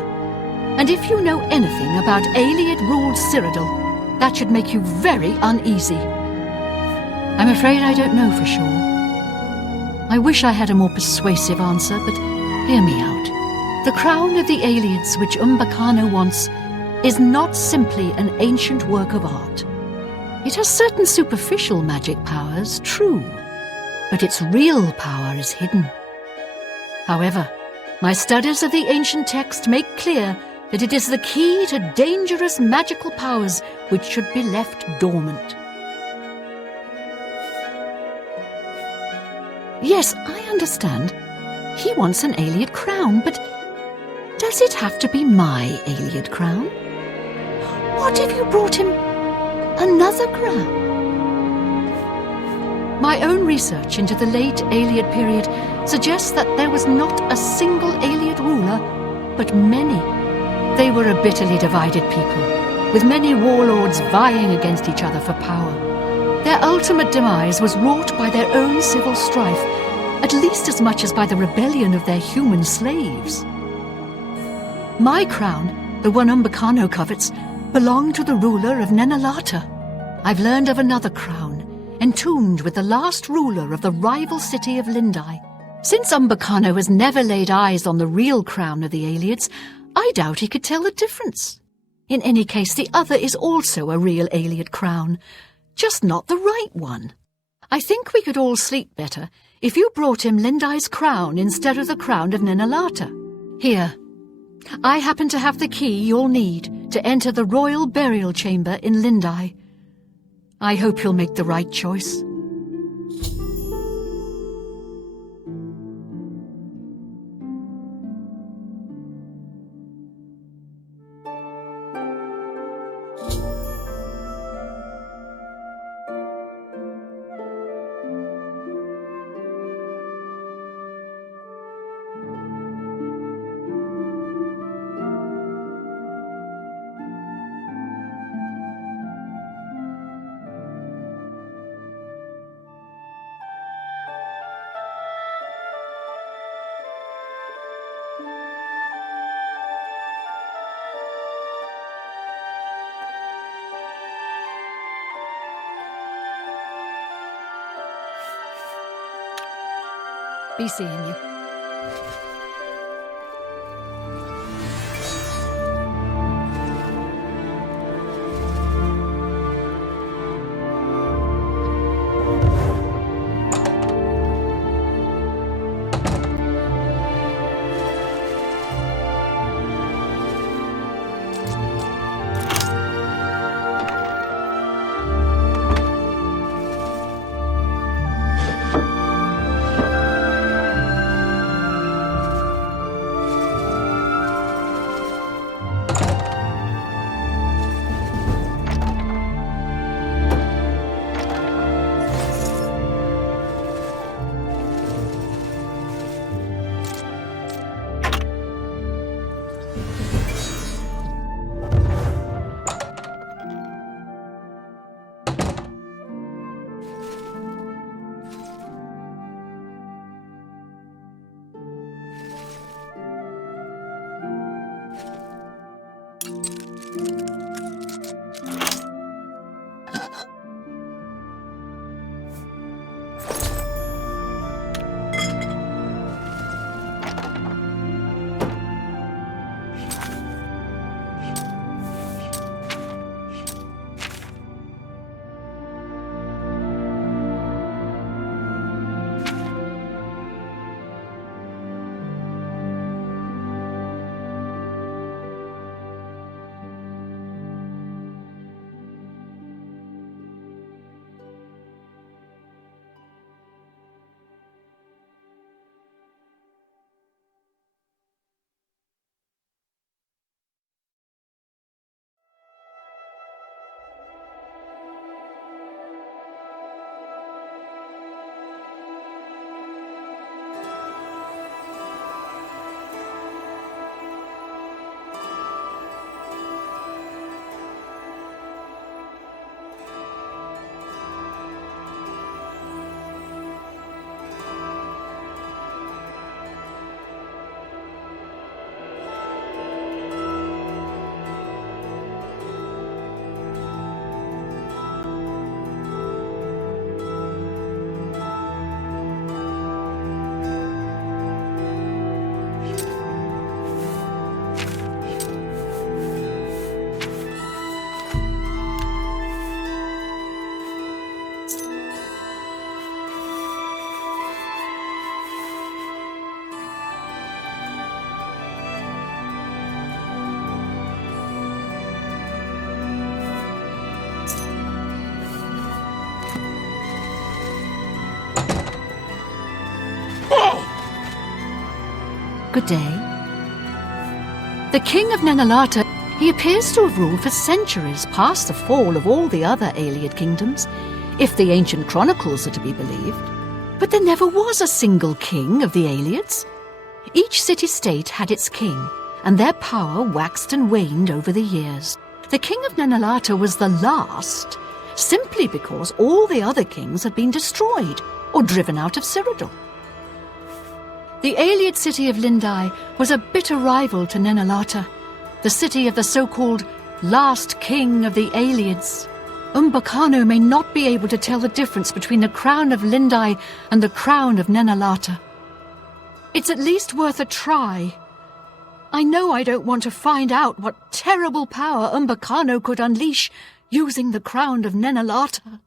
And if you know anything about Ayleid-ruled Cyrodiil, that should make you very uneasy. I'm afraid I don't know for sure. I wish I had a more persuasive answer, but hear me out. The crown of the Ayleids which Umbacano wants is not simply an ancient work of art. It has certain superficial magic powers, true, but its real power is hidden. However, my studies of the ancient text make clear that it is the key to dangerous magical powers which should be left dormant. Yes, I understand. He wants an Ayleid crown, but does it have to be my Ayleid crown? What if you brought him another crown? My own research into the late Ayleid period suggests that there was not a single Ayleid ruler, but many. They were a bitterly divided people, with many warlords vying against each other for power. Their ultimate demise was wrought by their own civil strife, at least as much as by the rebellion of their human slaves. My crown, the one Umbacano covets, belonged to the ruler of Nenalata. I've learned of another crown, entombed with the last ruler of the rival city of Lindai. Since Umbacano has never laid eyes on the real crown of the Ayleids, I doubt he could tell the difference. In any case, the other is also a real Ayleid crown, just not the right one. I think we could all sleep better if you brought him Lindai's crown instead of the crown of Nenalata. Here, I happen to have the key you'll need to enter the royal burial chamber in Lindai. I hope you'll make the right choice. Be seeing you. Good day. The king of Nenalata, he appears to have ruled for centuries past the fall of all the other Ayleid kingdoms, if the ancient chronicles are to be believed. But there never was a single king of the Ayleids. Each city-state had its king, and their power waxed and waned over the years. The king of Nenalata was the last, simply because all the other kings had been destroyed or driven out of Cyrodiil. The Ayleid city of Lindai was a bitter rival to Nenalata, the city of the so-called last king of the Ayleids. Umbacano may not be able to tell the difference between the crown of Lindai and the crown of Nenalata. It's at least worth a try. I know I don't want to find out what terrible power Umbacano could unleash using the crown of Nenalata.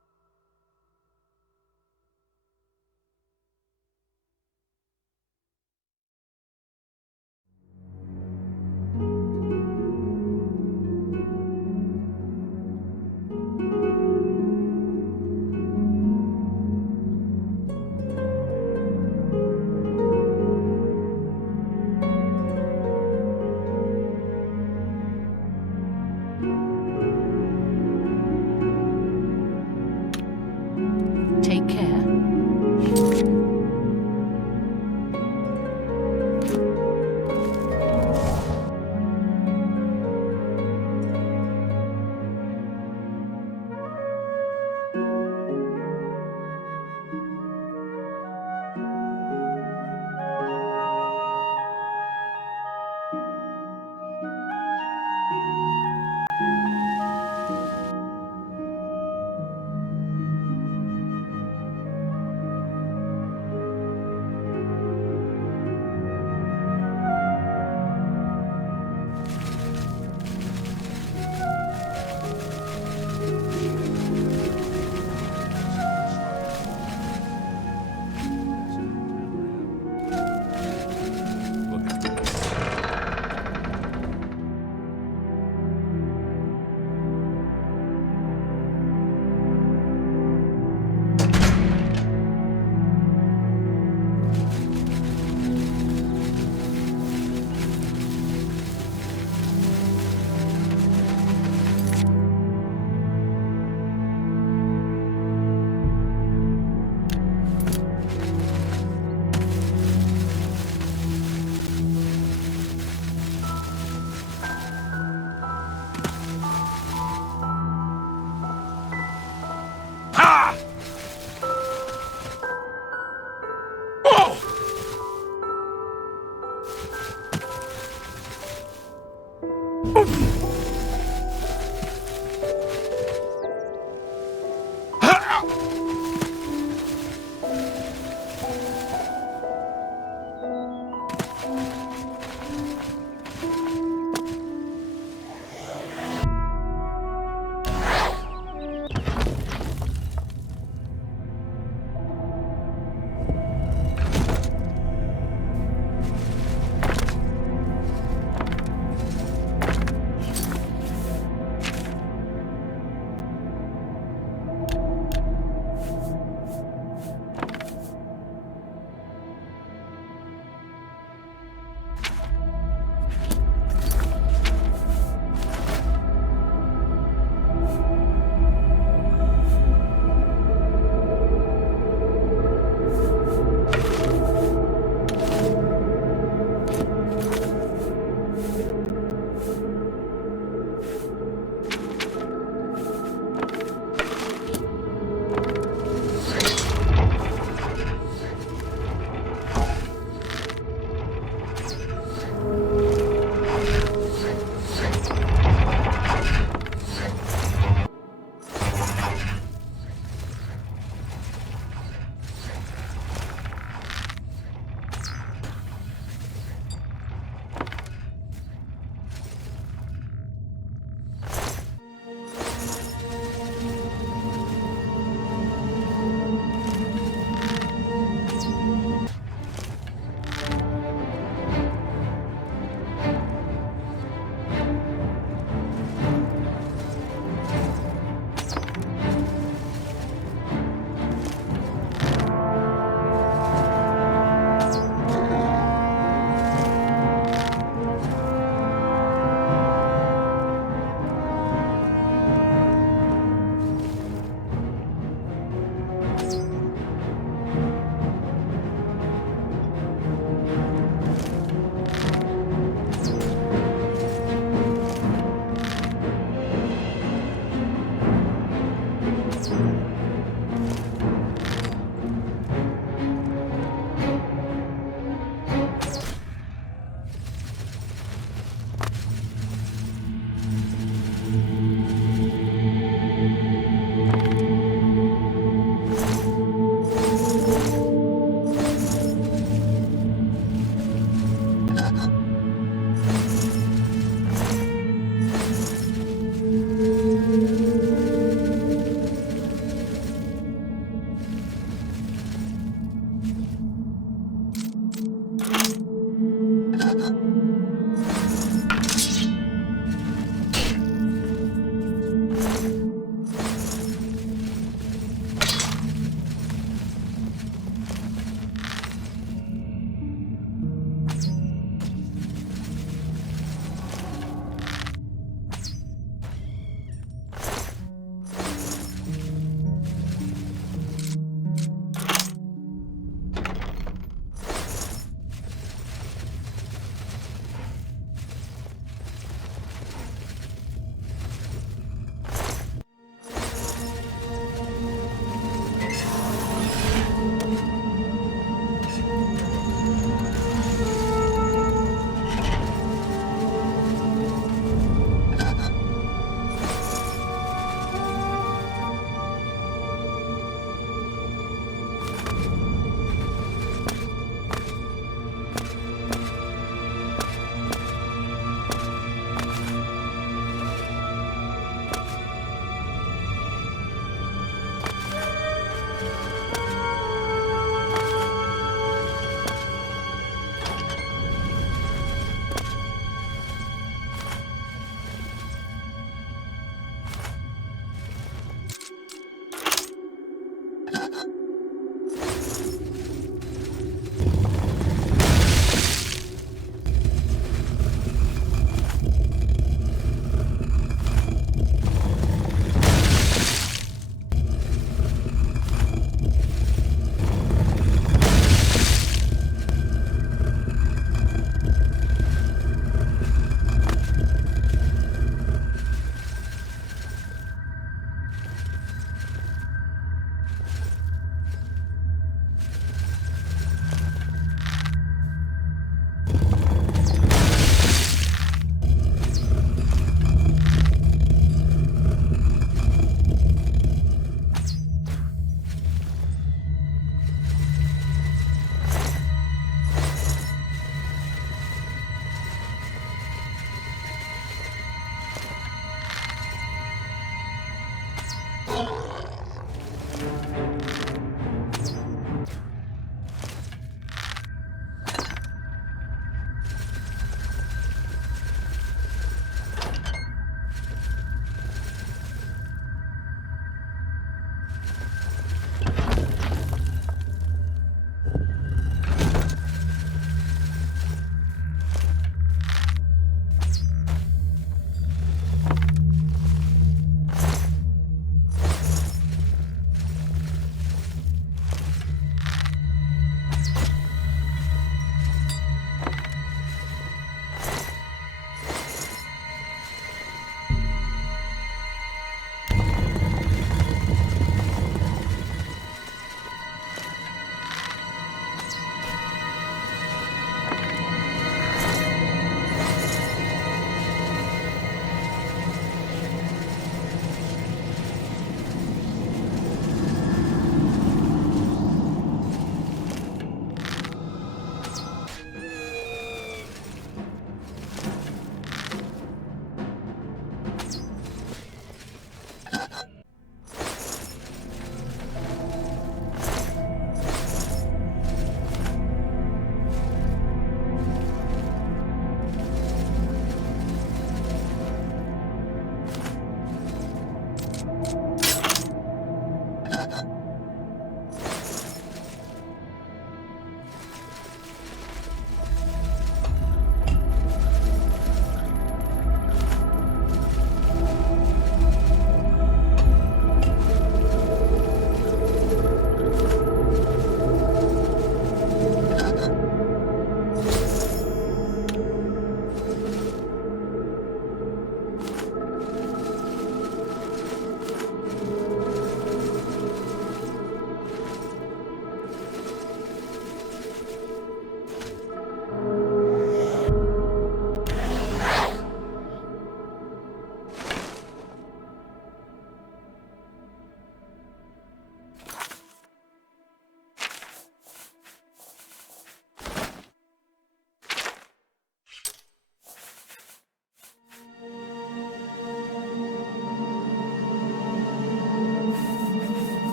Take care.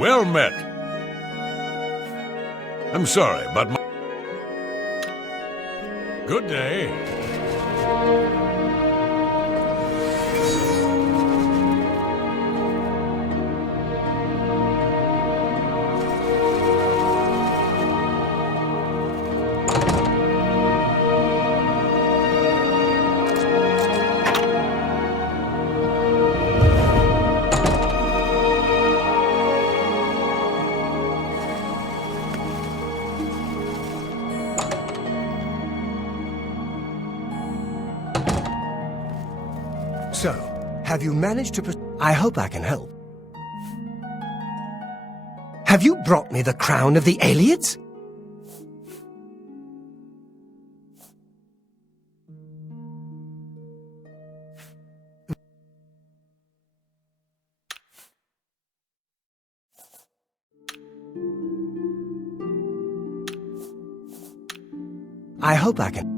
Well met. I'm sorry, but my... Good day. So, have you managed to... I hope I can help. Have you brought me the crown of the Aliads? I hope I can...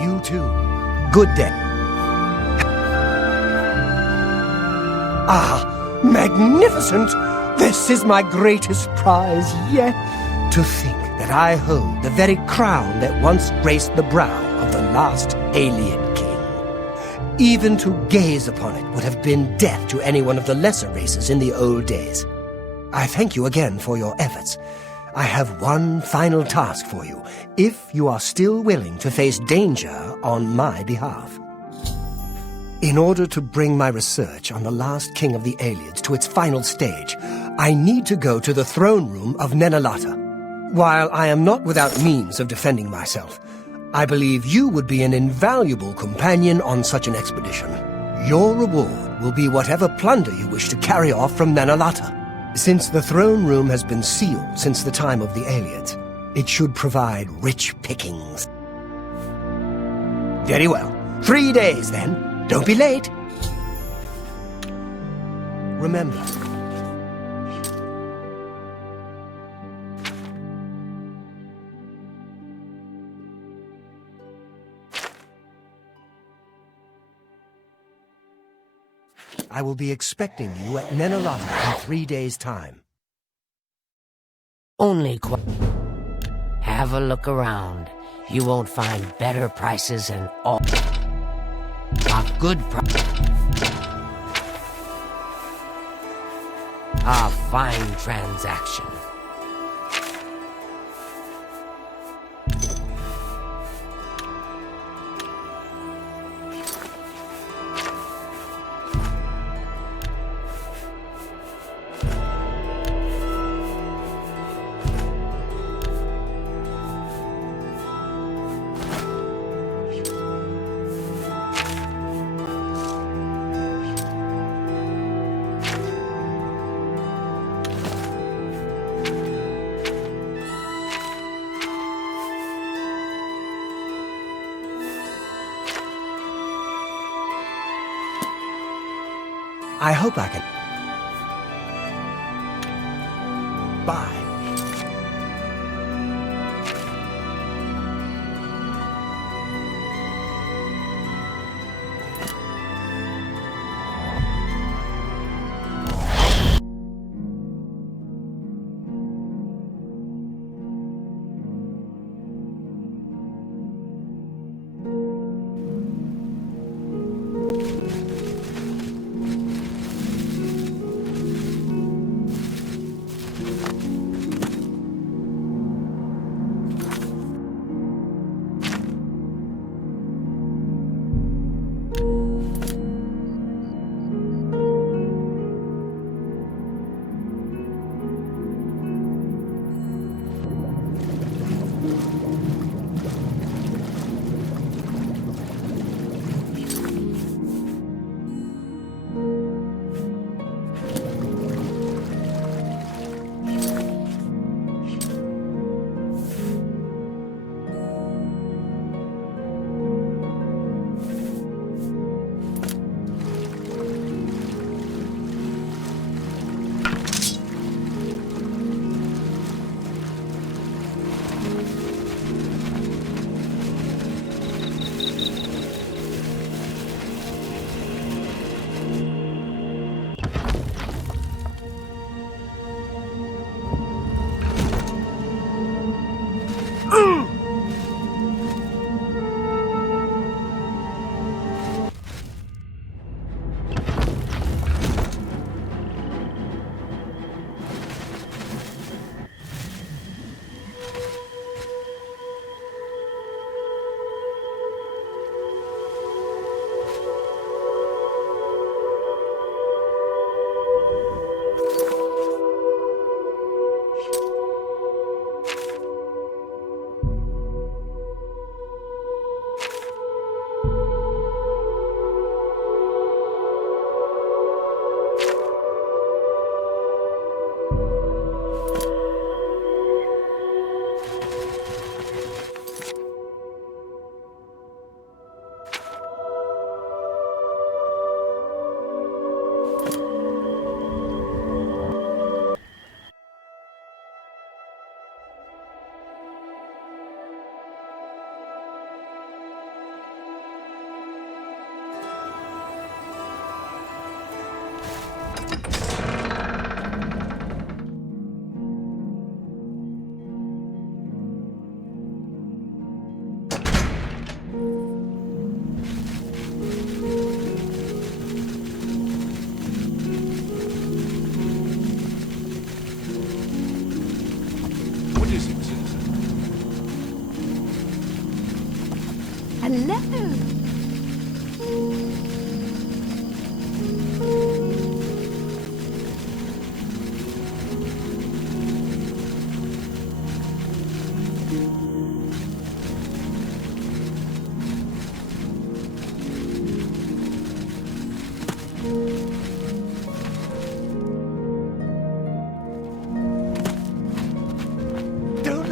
You too. Good day. Ah, magnificent! This is my greatest prize yet. To think that I hold the very crown that once graced the brow of the last alien king. Even to gaze upon it would have been death to any one of the lesser races in the old days. I thank you again for your efforts. I have one final task for you, if you are still willing to face danger on my behalf. In order to bring my research on the last king of the Aliads to its final stage, I need to go to the throne room of Nenalata. While I am not without means of defending myself, I believe you would be an invaluable companion on such an expedition. Your reward will be whatever plunder you wish to carry off from Nenalata. Since the throne room has been sealed since the time of the Aliads, it should provide rich pickings. Very well. 3 days, then. Don't be late. Remember, I will be expecting you at Nenalata in 3 days' time. Have a look around. You won't find better prices and all. A good price. A fine transaction. I hope I can... Bye.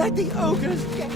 let the ogres get...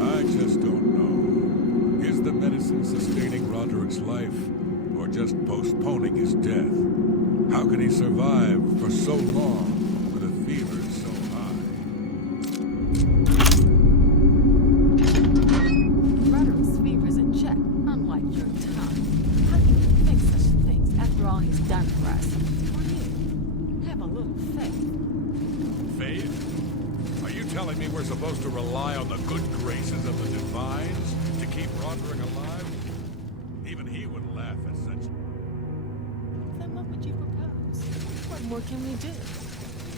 I just don't know. Is the medicine sustaining Roderick's life, or just postponing his death? How can he survive for so long with a fever so high? Roderick's fever's in check, unlike your tongue. How can you think such things after all he's done for us? For you, have a little faith. Faith? Are you telling me we're supposed to rely on the good graces of the divines to keep Roderick alive? Even he would laugh at such... Then what would you propose? What more can we do?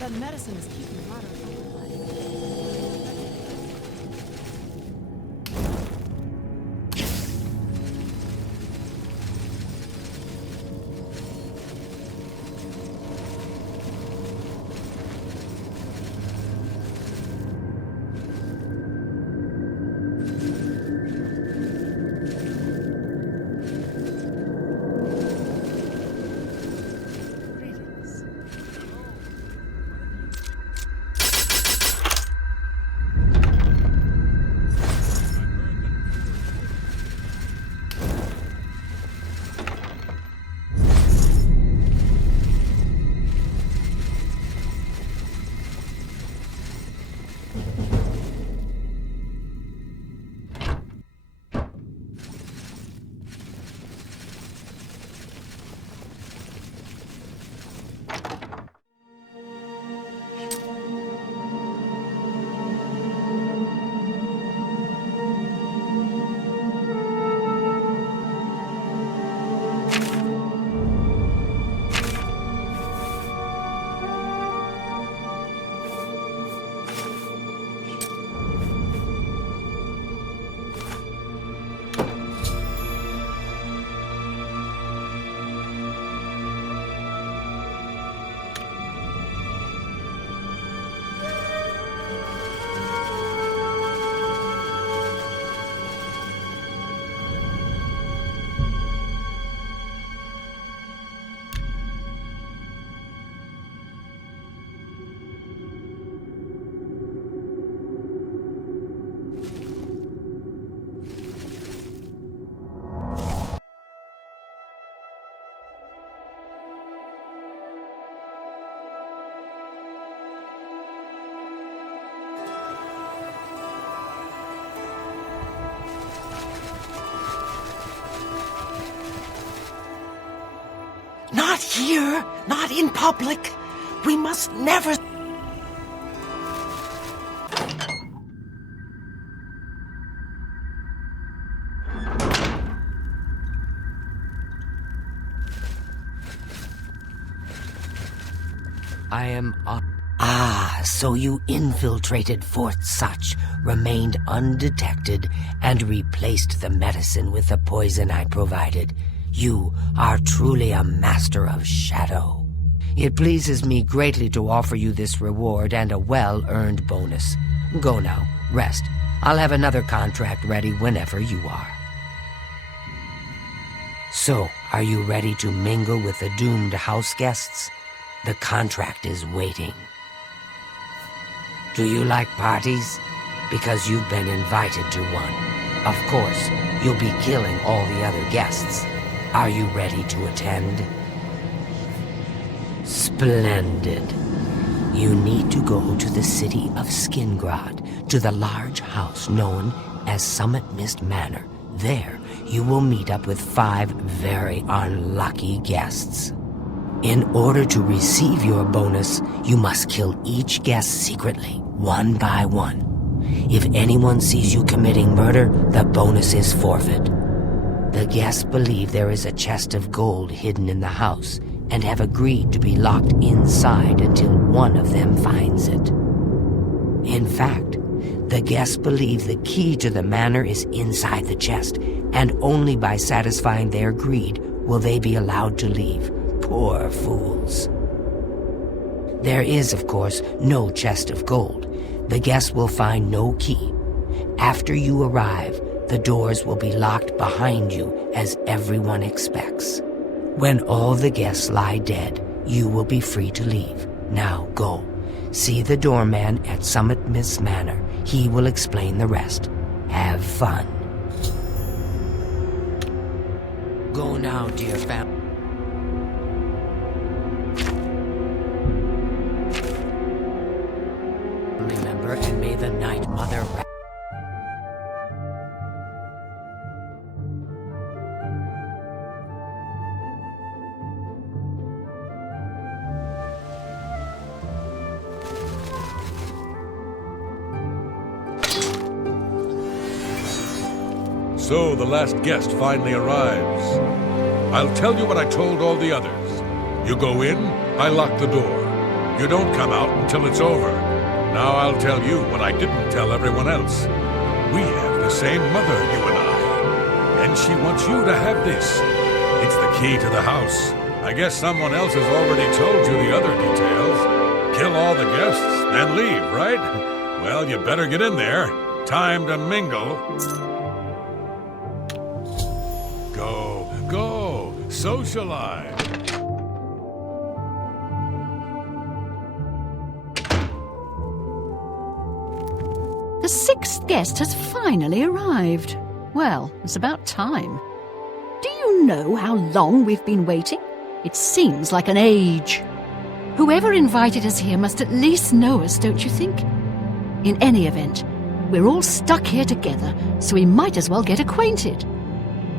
That medicine is keeping Roderick alive. Not here, not in public. We must never... Ah, so you infiltrated Fort Such, remained undetected, and replaced the medicine with the poison I provided. You are truly a master of shadow. It pleases me greatly to offer you this reward and a well-earned bonus. Go now, rest. I'll have another contract ready whenever you are. So, are you ready to mingle with the doomed house guests? The contract is waiting. Do you like parties? Because you've been invited to one. Of course, you'll be killing all the other guests. Are you ready to attend? Splendid. You need to go to the city of Skingrad, to the large house known as Summit Mist Manor. There, you will meet up with 5 very unlucky guests. In order to receive your bonus, you must kill each guest secretly, one by one. If anyone sees you committing murder, the bonus is forfeit. The guests believe there is a chest of gold hidden in the house and have agreed to be locked inside until one of them finds it. In fact, the guests believe the key to the manor is inside the chest, and only by satisfying their greed will they be allowed to leave. Poor fools. There is, of course, no chest of gold. The guests will find no key. After you arrive, the doors will be locked behind you, as everyone expects. When all the guests lie dead, you will be free to leave. Now go. See the doorman at Summit Mist Manor. He will explain the rest. Have fun. Go now, dear family member, and may the Night Mother... So the last guest finally arrives. I'll tell you what I told all the others. You go in, I lock the door. You don't come out until it's over. Now I'll tell you what I didn't tell everyone else. We have the same mother, you and I. And she wants you to have this. It's the key to the house. I guess someone else has already told you the other details. Kill all the guests, then leave, right? Well, you better get in there. Time to mingle. Go, socialize. The 6th guest has finally arrived. Well, it's about time. Do you know how long we've been waiting? It seems like an age. Whoever invited us here must at least know us, don't you think? In any event, we're all stuck here together, so we might as well get acquainted.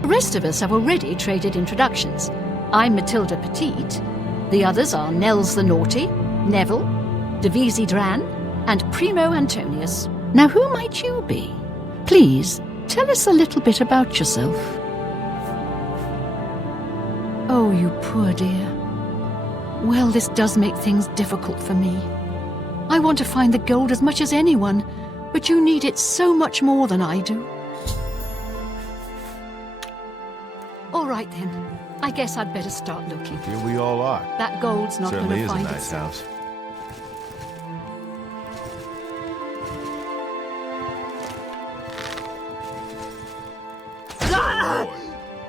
The rest of us have already traded introductions. I'm Matilda Petite. The others are Nels the Naughty, Neville, Devisi Dran, and Primo Antonius. Now who might you be? Please, tell us a little bit about yourself. Oh, you poor dear. Well, this does make things difficult for me. I want to find the gold as much as anyone, but you need it so much more than I do. All right then. I guess I'd better start looking. Here we all are. That gold's not going Certainly to is a find nice itself. house. So, Lord,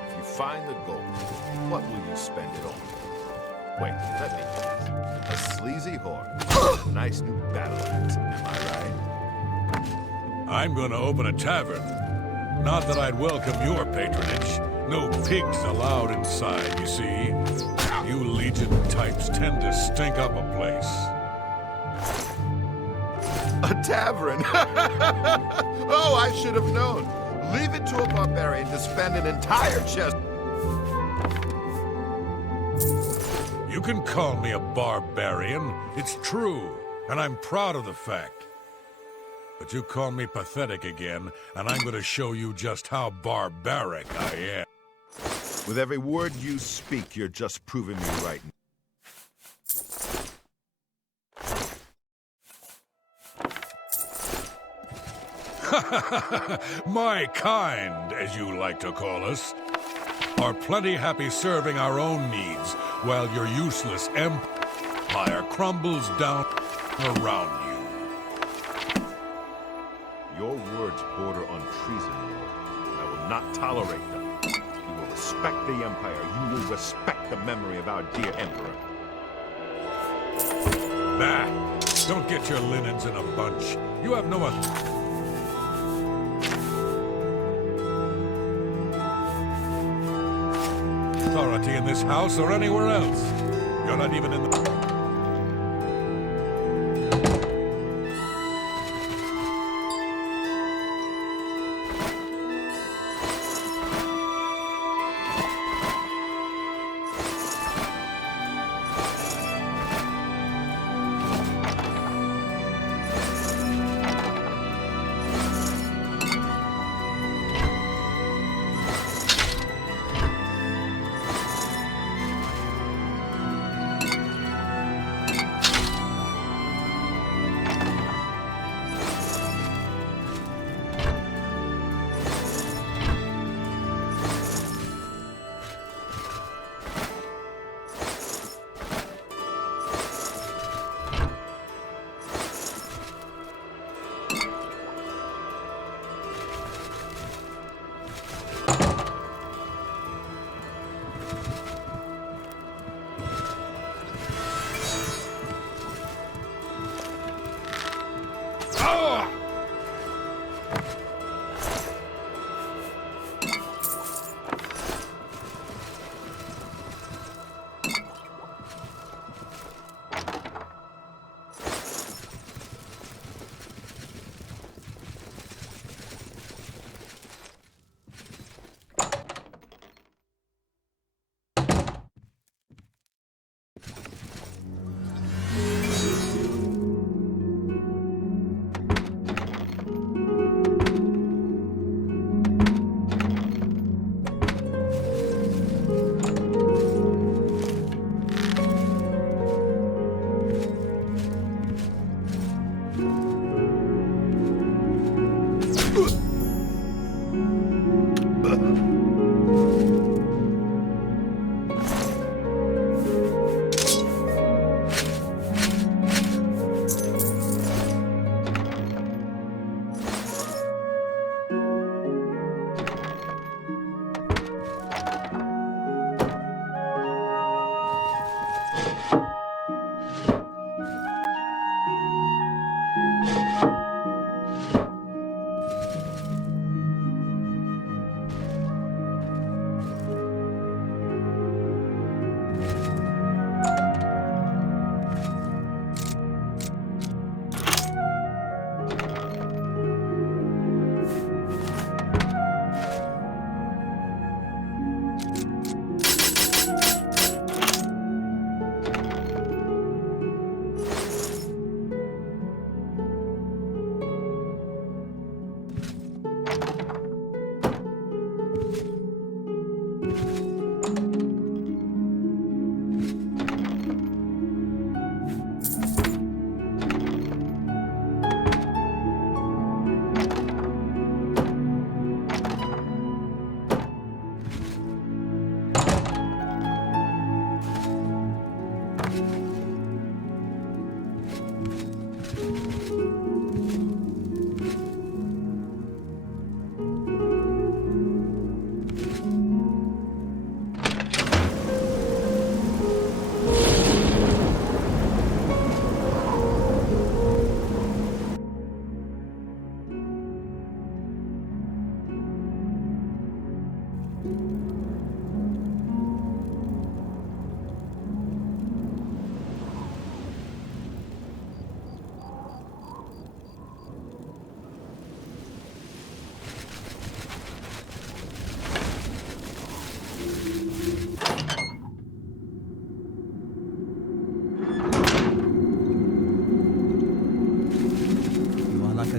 if you find the gold, what will you spend it on? Wait, let me guess. A sleazy whore. A nice new battle axe. Am I right? I'm gonna open a tavern. Not that I'd welcome your patronage. No pigs allowed inside, you see. You Legion types tend to stink up a place. A tavern! Oh, I should have known. Leave it to a barbarian to spend an entire chest. You can call me a barbarian. It's true, and I'm proud of the fact. But you call me pathetic again, and I'm going to show you just how barbaric I am. With every word you speak, you're just proving me right. My kind, as you like to call us, are plenty happy serving our own needs while your useless empire crumbles down around you. Your words border on treason, Lord. I will not tolerate them. You will respect the Empire. You will respect the memory of our dear Emperor. Bah! Don't get your linens in a bunch. You have no authority in this house or anywhere else. You're not even in the...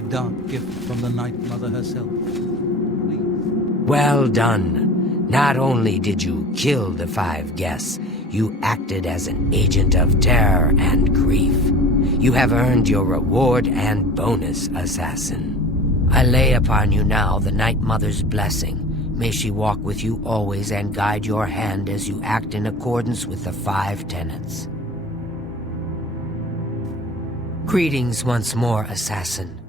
dark gift from the Night Mother herself. Please. Well done. Not only did you kill the 5 guests, you acted as an agent of terror and grief. You have earned your reward and bonus, assassin. I lay upon you now the Night Mother's blessing. May she walk with you always and guide your hand as you act in accordance with the 5 tenets. Greetings once more, assassin.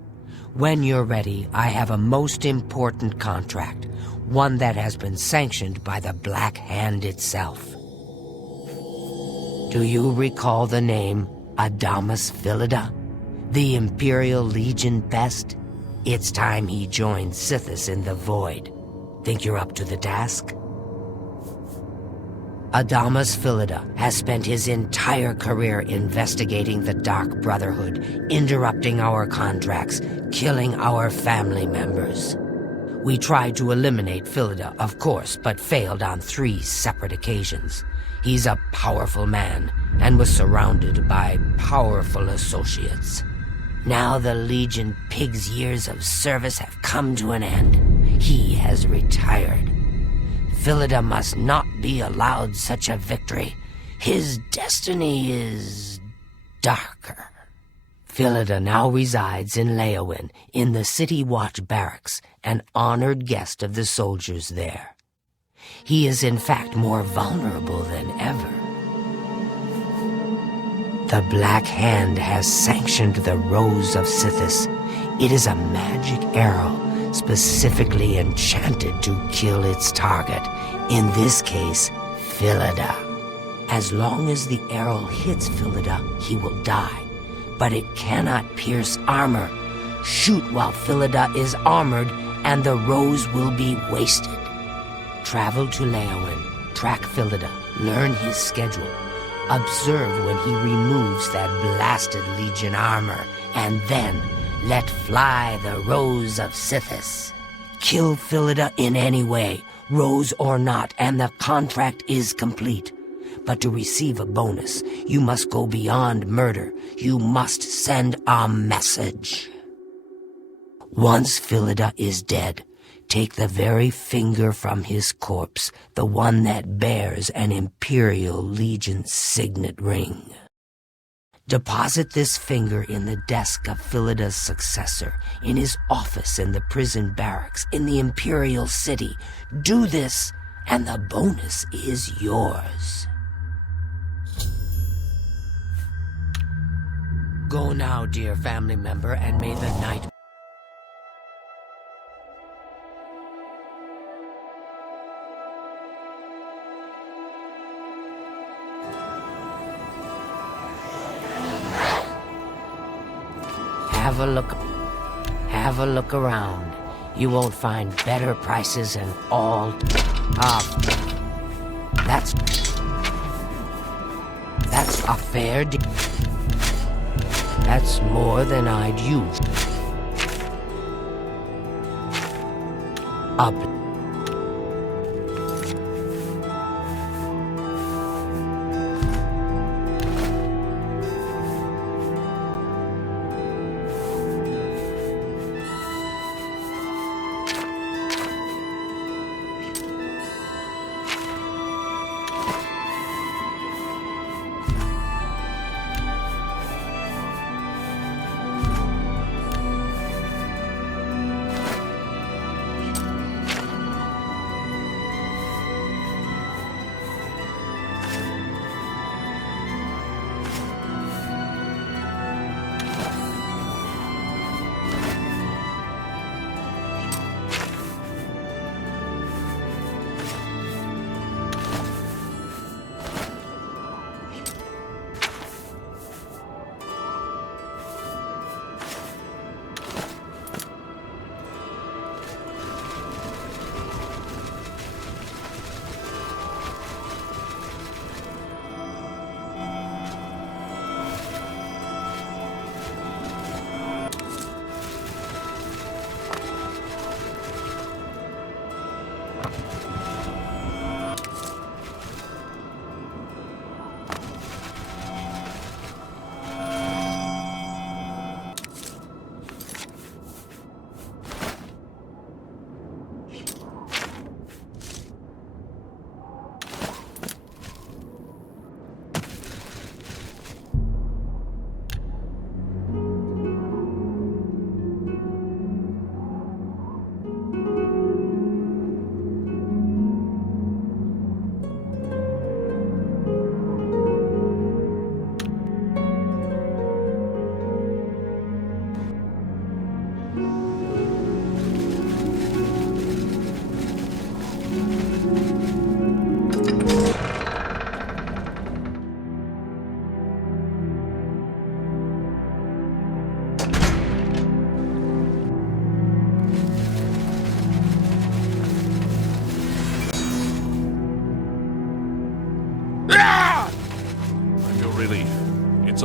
When you're ready, I have a most important contract, one that has been sanctioned by the Black Hand itself. Do you recall the name Adamus Philida, the Imperial Legion best? It's time he joined Sithis in the Void. Think you're up to the task? Adamus Philida has spent his entire career investigating the Dark Brotherhood, interrupting our contracts, killing our family members. We tried to eliminate Philida, of course, but failed on 3 separate occasions. He's a powerful man, and was surrounded by powerful associates. Now the Legion Pig's years of service have come to an end. He has retired. Philida must not be allowed such a victory. His destiny is darker. Philida now resides in Leowin, in the City Watch Barracks, an honored guest of the soldiers there. He is in fact more vulnerable than ever. The Black Hand has sanctioned the Rose of Sithis. It is a magic arrow, specifically enchanted to kill its target, in this case, Philida. As long as the arrow hits Philida, he will die, but it cannot pierce armor. Shoot while Philida is armored, and the rose will be wasted. Travel to Leowin, track Philida, learn his schedule. Observe when he removes that blasted Legion armor, and then let fly the Rose of Sithis. Kill Philida in any way, rose or not, and the contract is complete. But to receive a bonus, you must go beyond murder. You must send a message. Once Philida is dead, take the very finger from his corpse, the one that bears an Imperial Legion signet ring. Deposit this finger in the desk of Philida's successor, in his office in the prison barracks, in the Imperial City. Do this, and the bonus is yours. Go now, dear family member, and may the night... Have a look around. You won't find better prices in all... That's a fair deal. That's more than I'd use. Up.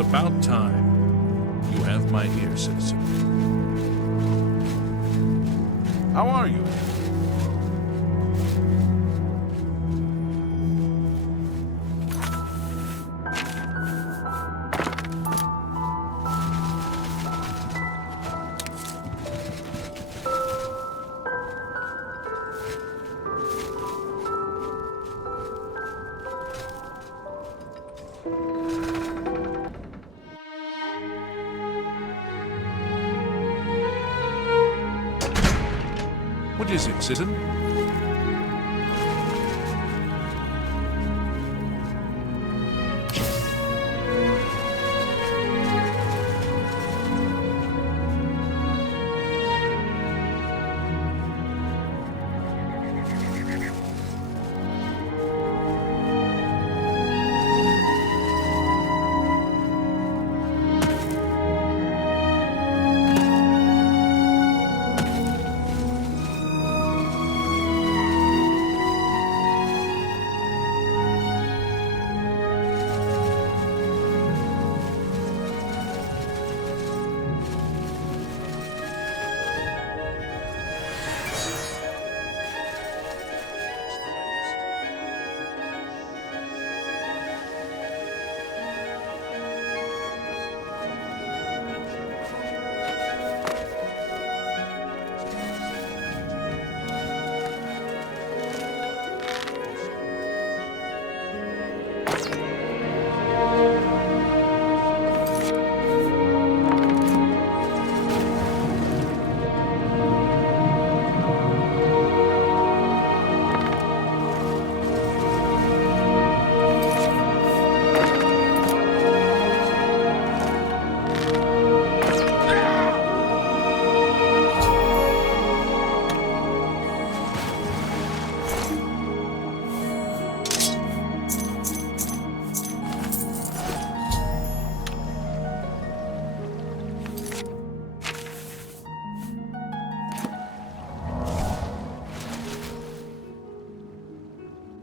about time. You have my ear, citizen. How are you? What is it, citizen?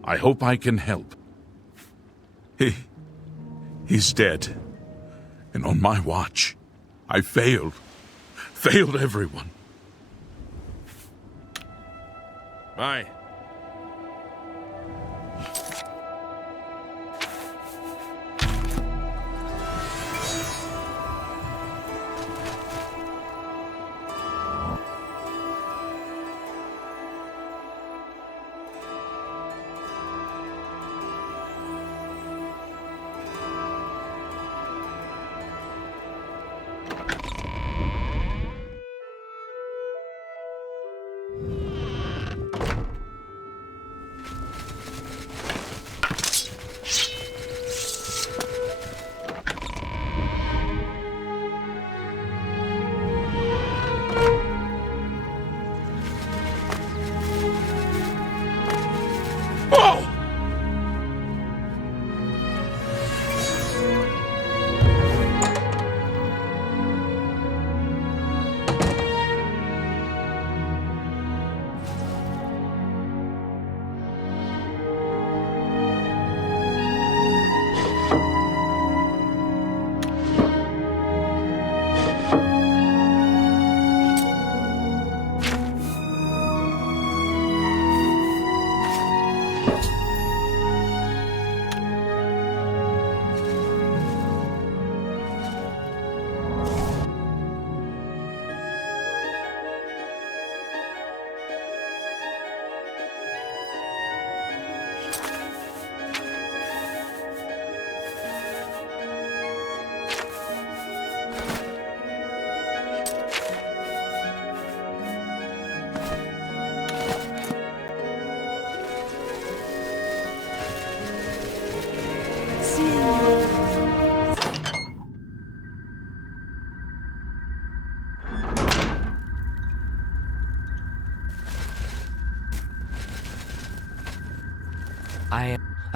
I hope I can help. He's dead. And on my watch, I failed. Failed everyone. Bye.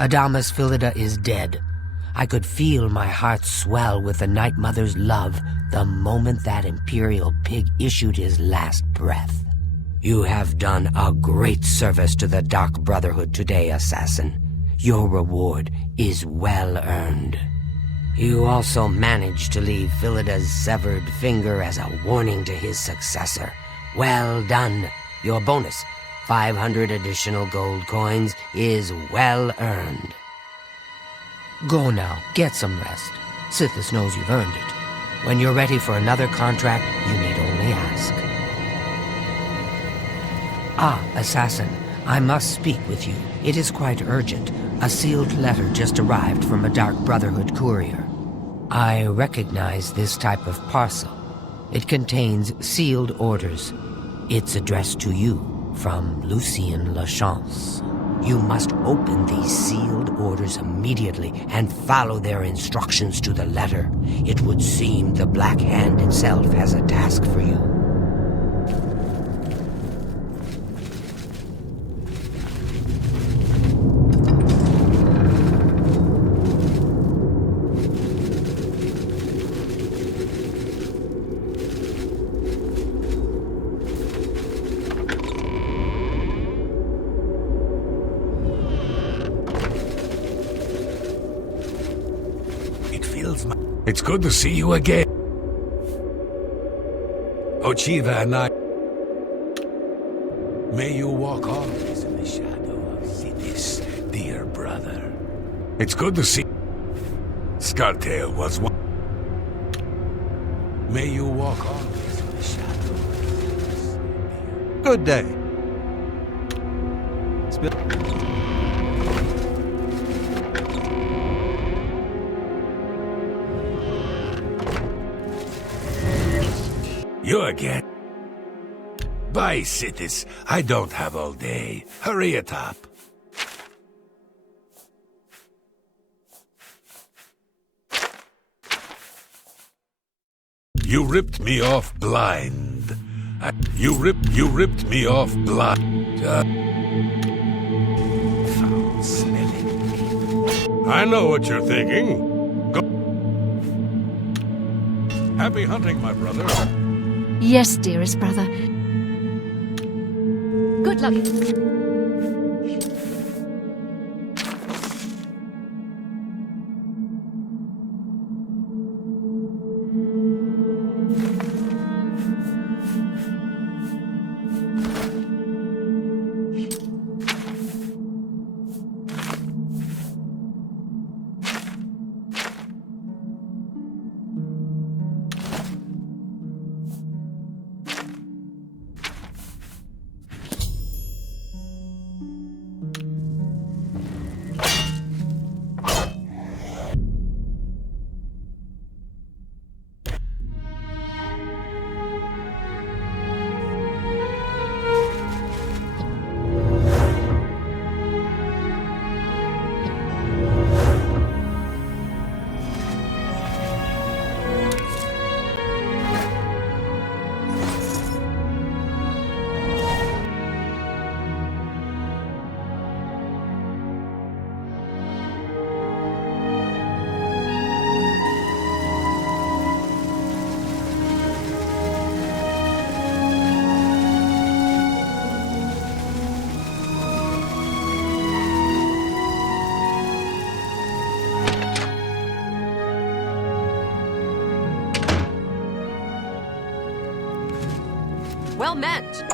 Adamus Philida is dead. I could feel my heart swell with the Night Mother's love the moment that Imperial pig issued his last breath. You have done a great service to the Dark Brotherhood today, assassin. Your reward is well earned. You also managed to leave Philida's severed finger as a warning to his successor. Well done. Your bonus, 500 additional gold coins, is well earned. Go now, get some rest. Sithis knows you've earned it. When you're ready for another contract, you need only ask. Ah, assassin, I must speak with you. It is quite urgent. A sealed letter just arrived from a Dark Brotherhood courier. I recognize this type of parcel. It contains sealed orders. It's addressed to you from Lucien Lachance. You must open these sealed orders immediately and follow their instructions to the letter. It would seem the Black Hand itself has a task for you. It's good to see you again. Ochiva and I... May you walk always in the shadow of Sithis, dear brother. It's good to see... Scartail was one... May you walk always in the shadow of Sithis, dear... Good day. You again? Bye, Sithis. I don't have all day. Hurry it up. You ripped me off blind. You ripped me off blind. Foul-smelling. I know what you're thinking. Go. Happy hunting, my brother. Yes, dearest brother. Good luck. Well met.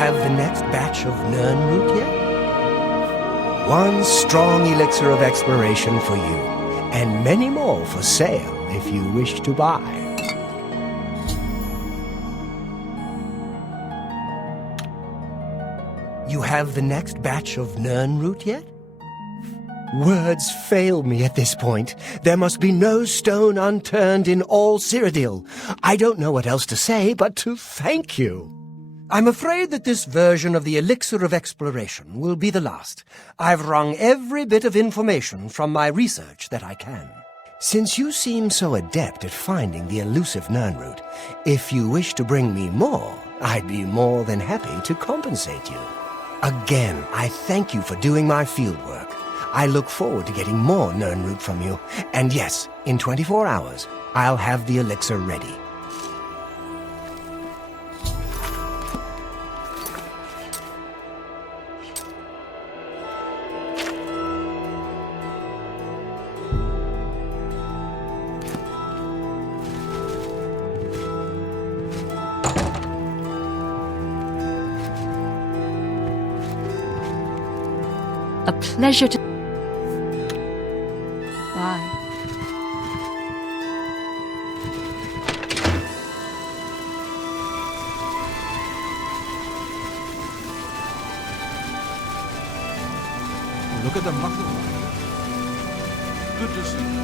Have the next batch of Nernroot yet? One strong elixir of exploration for you, and many more for sale if you wish to buy. You have the next batch of Nernroot yet? Words fail me at this point. There must be no stone unturned in all Cyrodiil. I don't know what else to say but to thank you. I'm afraid that this version of the Elixir of Exploration will be the last. I've wrung every bit of information from my research that I can. Since you seem so adept at finding the elusive Nirnroot, if you wish to bring me more, I'd be more than happy to compensate you. Again, I thank you for doing my fieldwork. I look forward to getting more Nirnroot from you. And yes, in 24 hours, I'll have the elixir ready. A pleasure to... Bye. Look at the muscle. Good to see you.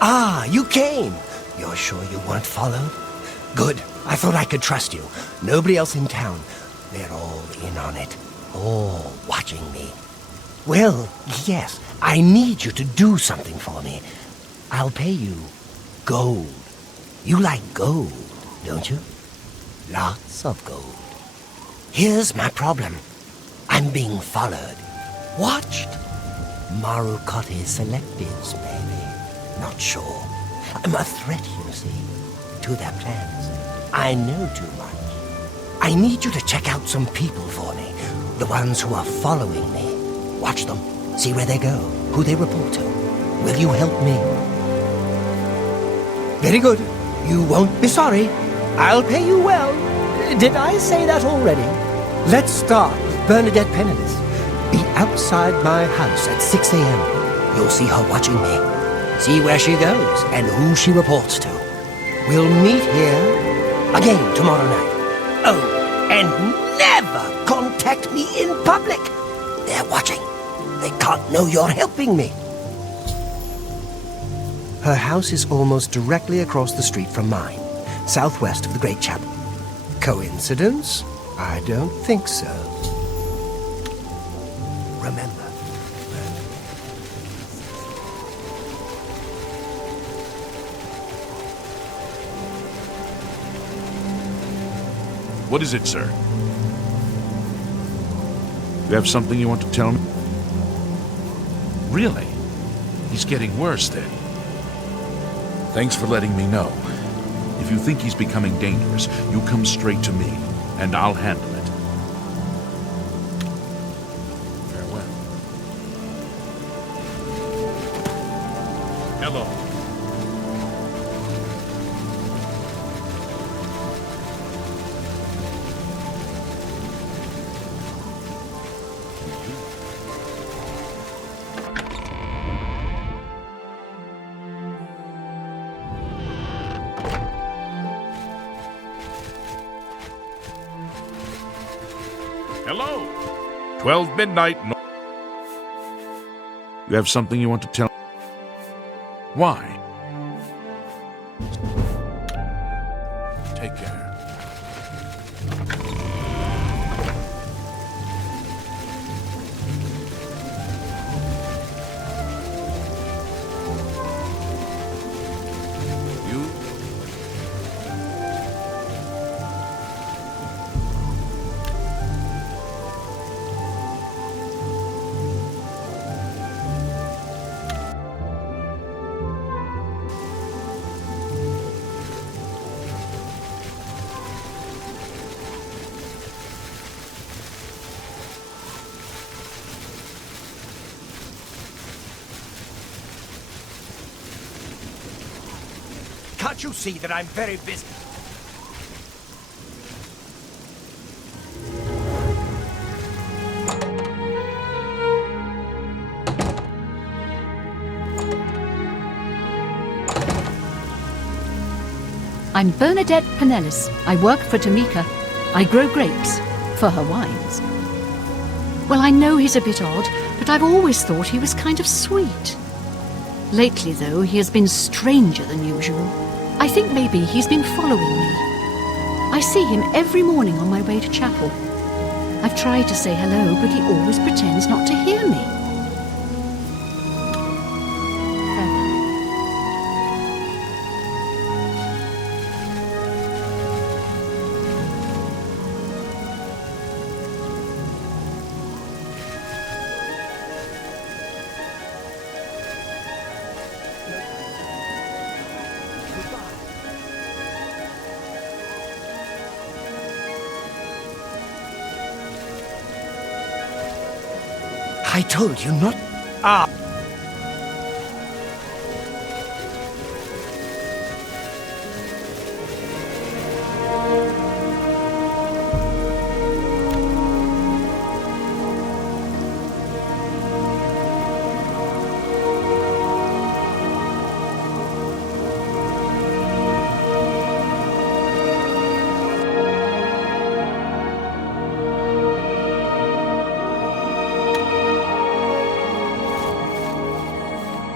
Ah, you came! You're sure you weren't followed? Good. I thought I could trust you. Nobody else in town. They're all in on it. All watching me. Well, yes, I need you to do something for me. I'll pay you gold. You like gold, don't you? Lots of gold. Here's my problem. I'm being followed. Watched. Marukotti selectives, maybe. Not sure. I'm a threat, you see, to their plans. I know too much. I need you to check out some people for me. The ones who are following me. Watch them. See where they go. Who they report to. Will you help me? Very good. You won't be sorry. I'll pay you well. Did I say that already? Let's start with Bernadette Penniless. Be outside my house at 6 a.m. You'll see her watching me. See where she goes and who she reports to. We'll meet here again tomorrow night. Oh, and never contact me in public. They're watching. They can't know you're helping me. Her house is almost directly across the street from mine, southwest of the Great Chapel. Coincidence? I don't think so. Remember. What is it, sir? You have something you want to tell me? Really? He's getting worse, then. Thanks for letting me know. If you think he's becoming dangerous, you come straight to me, and I'll handle it. Farewell. Hello. Hello. 12 midnight. You have something you want to tell? Why? Take care. You? Can't you see that I'm very busy? I'm Bernadette Pinellas. I work for Tamika. I grow grapes for her wines. Well, I know he's a bit odd, but I've always thought he was kind of sweet. Lately, though, he has been stranger than usual. I think maybe he's been following me. I see him every morning on my way to chapel. I've tried to say hello, but he always pretends not to hear me. I told you not... Ah!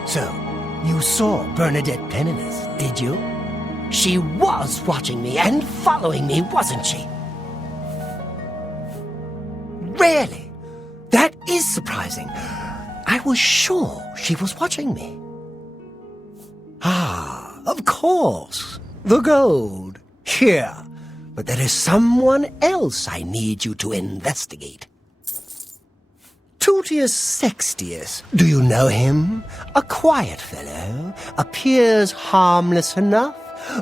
So, you saw Bernadette Penniless, did you? She was watching me and following me, wasn't she? Really? That is surprising. I was sure she was watching me. Ah, of course. The gold. Here. But there is someone else I need you to investigate. Tutius Sextius. Do you know him? A quiet fellow, appears harmless enough,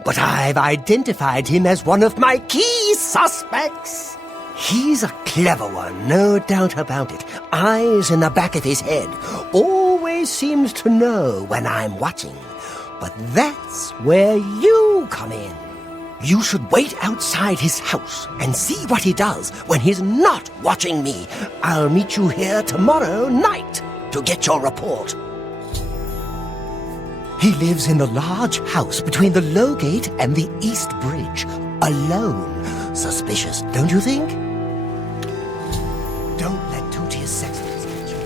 but I've identified him as one of my key suspects. He's a clever one, no doubt about it. Eyes in the back of his head. Always seems to know when I'm watching. But that's where you come in. You should wait outside his house and see what he does when he's not watching me. I'll meet you here tomorrow night to get your report. He lives in the large house between the Low Gate and the East Bridge. Alone. Suspicious, don't you think? Don't let Tutius Sextius get you.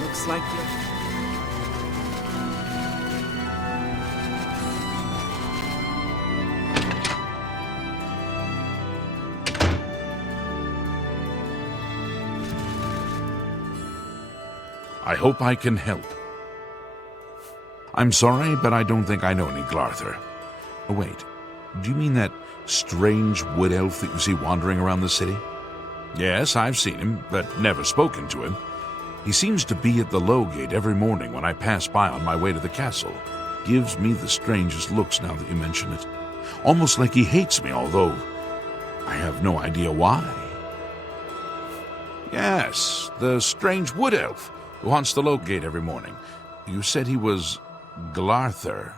Looks like you're... I hope I can help. I'm sorry, but I don't think I know any Glarther. Oh, wait. Do you mean that strange wood elf that you see wandering around the city? Yes, I've seen him, but never spoken to him. He seems to be at the Low Gate every morning when I pass by on my way to the castle. Gives me the strangest looks now that you mention it. Almost like he hates me, although I have no idea why. Yes, the strange wood elf who haunts the Low Gate every morning. You said he was Glarther.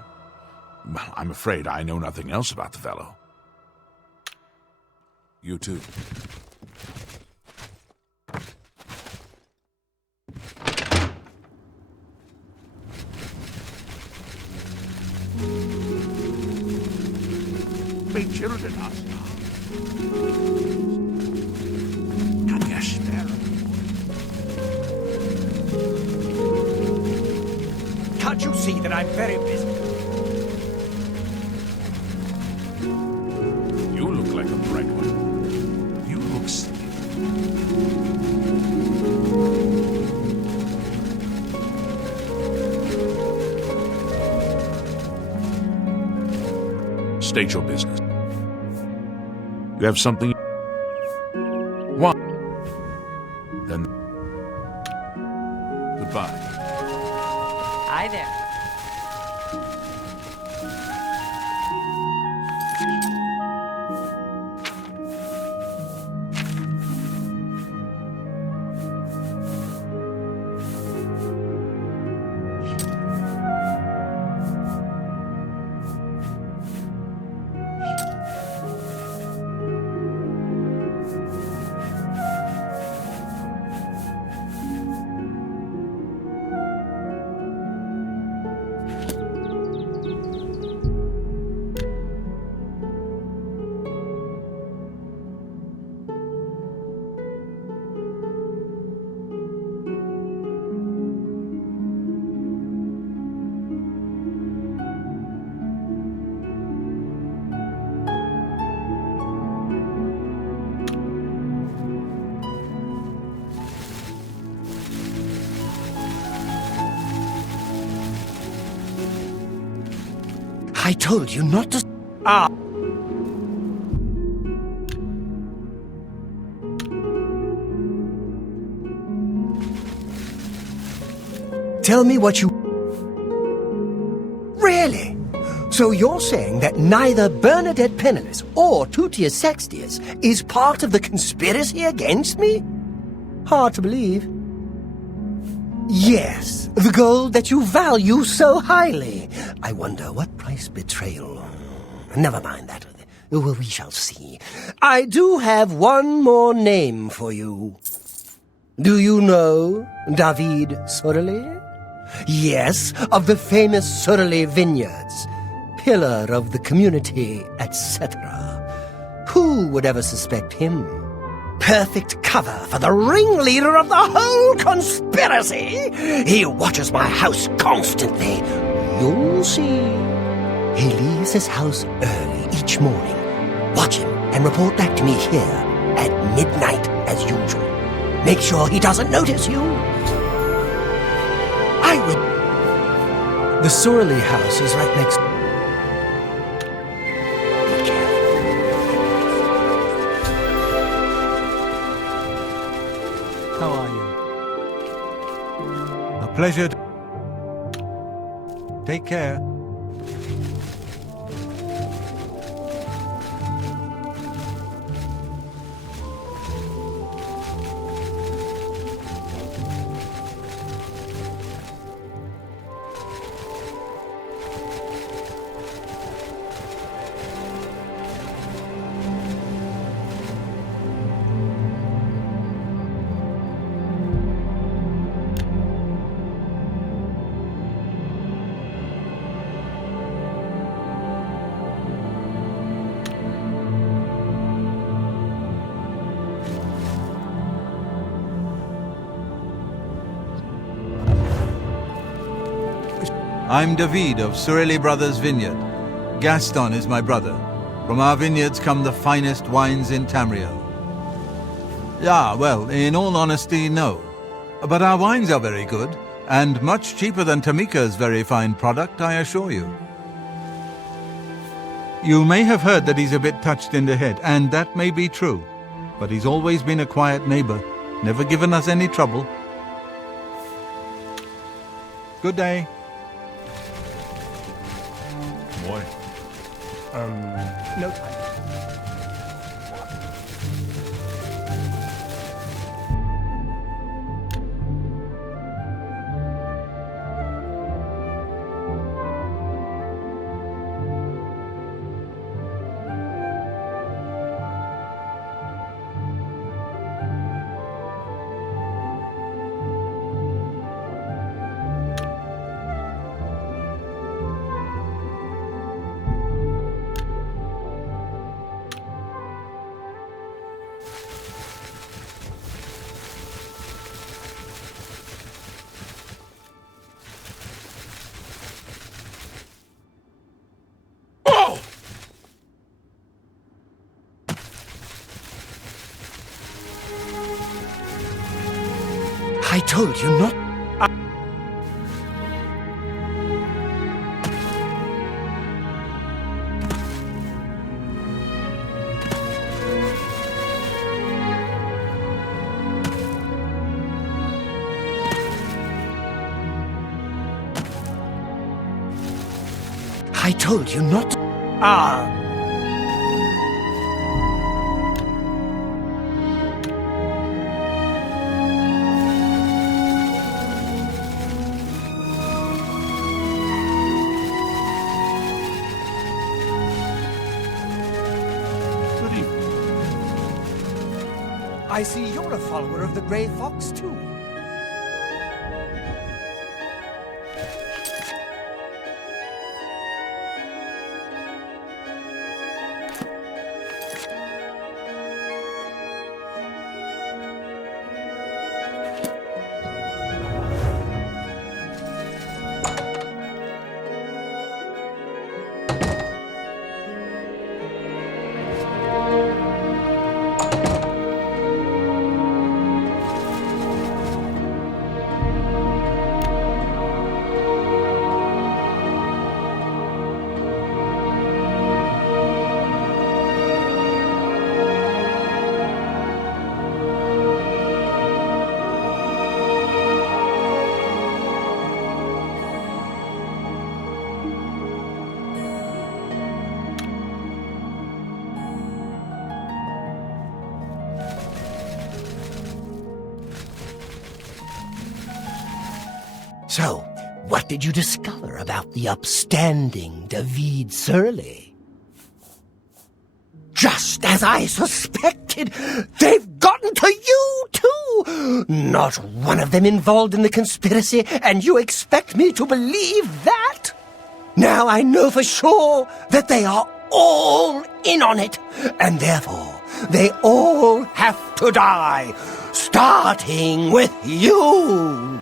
Well, I'm afraid I know nothing else about the fellow. You too. My children are Can you spare them? Can't you see that I'm very busy? You look like a bright one. You look sleepy. State your business. You have something? What? I told you not to... Tell me what you... Really? So you're saying that neither Bernadette Penniless or Tutius Sextius is part of the conspiracy against me? Hard to believe. Yes, the gold that you value so highly. I wonder what price betrayal... Never mind that. Well, we shall see. I do have one more name for you. Do you know David Sorelli? Yes, of the famous Sorelli vineyards. Pillar of the community, etc. Who would ever suspect him? Perfect cover for the ringleader of the whole conspiracy. He watches my house constantly. You'll see. He leaves his house early each morning. Watch him and report back to me here at midnight as usual. Make sure he doesn't notice you. I would... The Sorelli house is right next... Be careful. How are you? A pleasure. Take care. I'm David of Sorelli Brothers Vineyard. Gaston is my brother. From our vineyards come the finest wines in Tamriel. Ah, well, in all honesty, no. But our wines are very good, and much cheaper than Tamika's very fine product, I assure you. You may have heard that he's a bit touched in the head, and that may be true. But he's always been a quiet neighbor, never given us any trouble. Good day. Morning. No time. I told you not... I told you not... I see you're a follower of the Grey Fox, too. So, what did you discover about the upstanding David Surly? Just as I suspected, they've gotten to you, too! Not one of them involved in the conspiracy, and you expect me to believe that? Now I know for sure that they are all in on it, and therefore they all have to die, starting with you!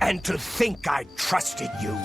And to think I trusted you.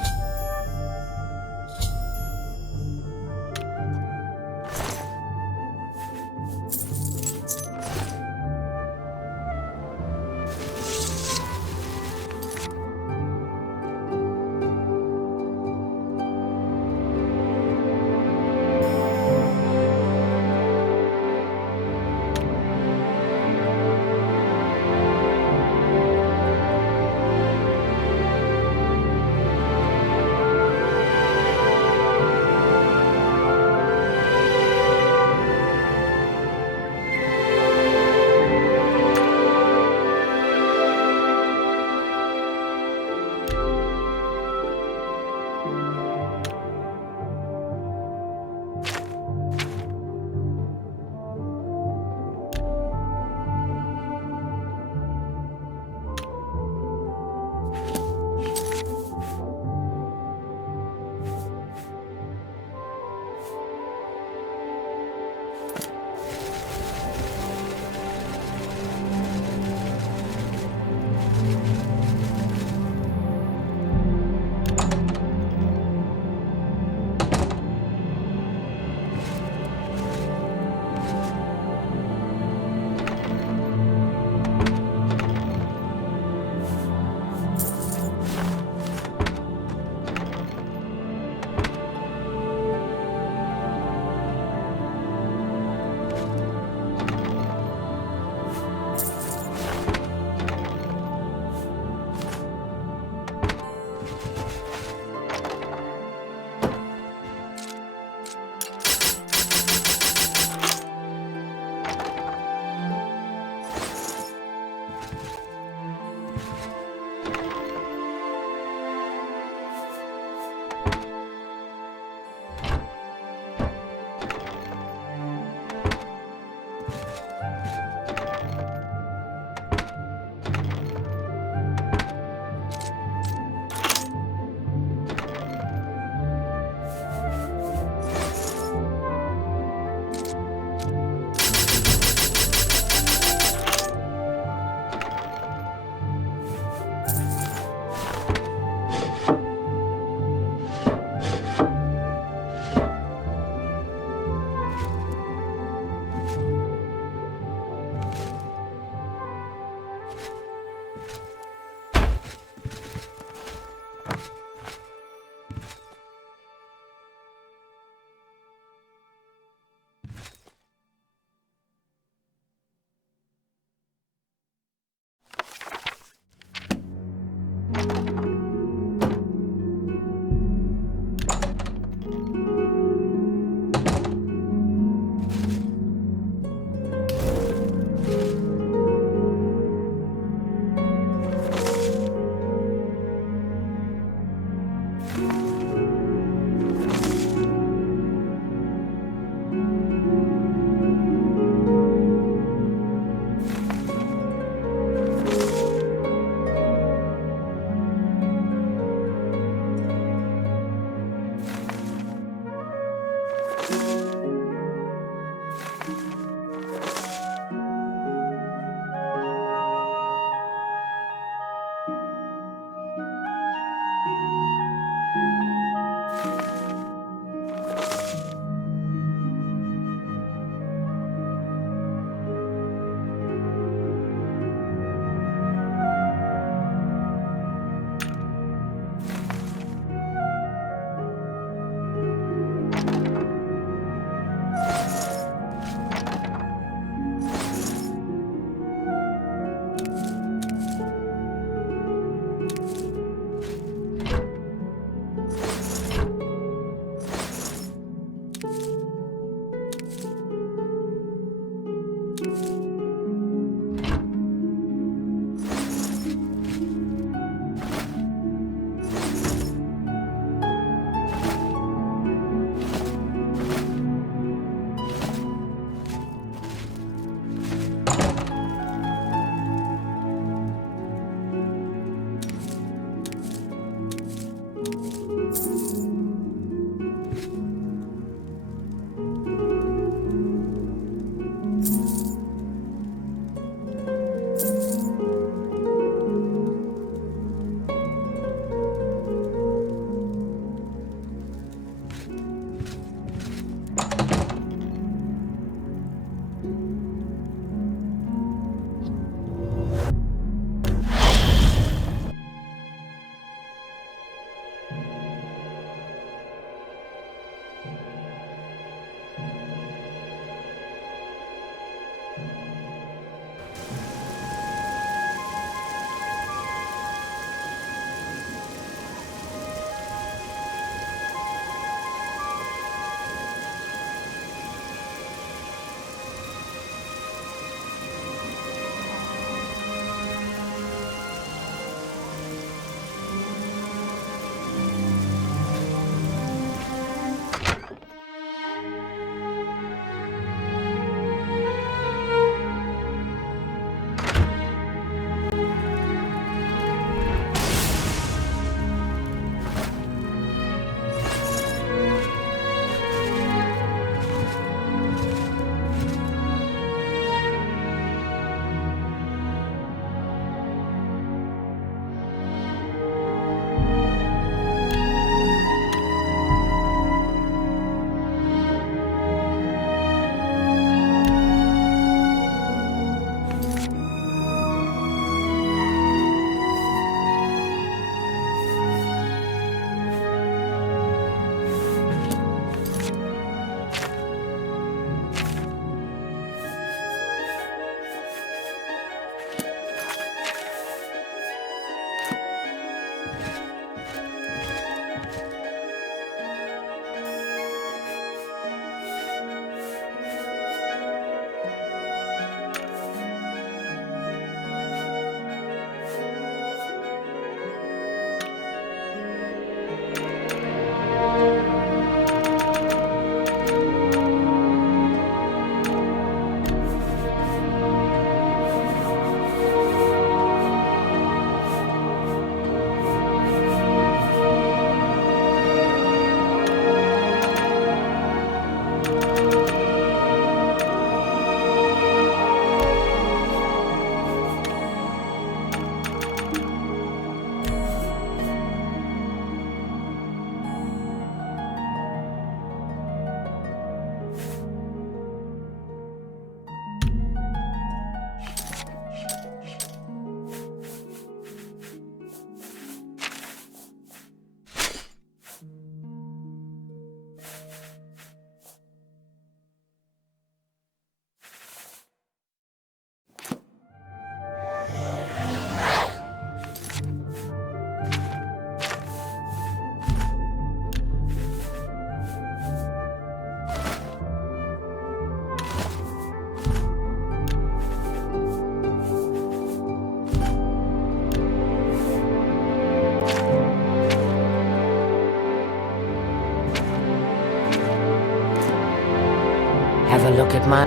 look at my...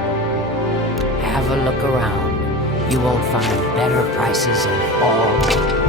Have a look around. You won't find better prices in all...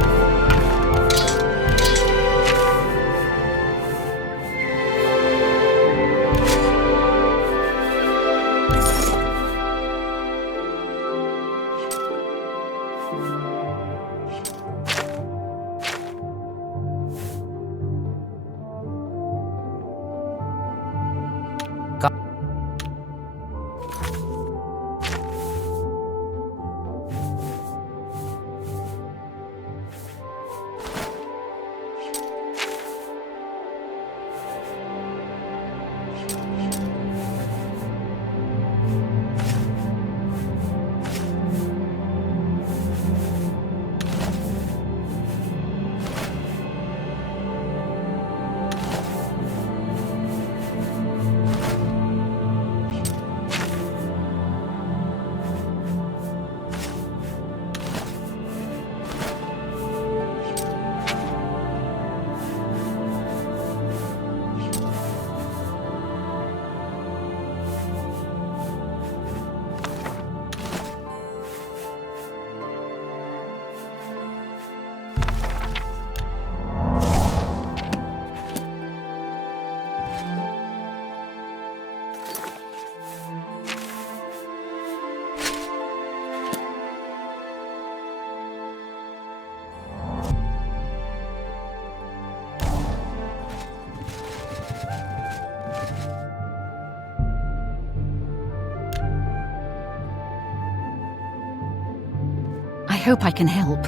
I hope I can help.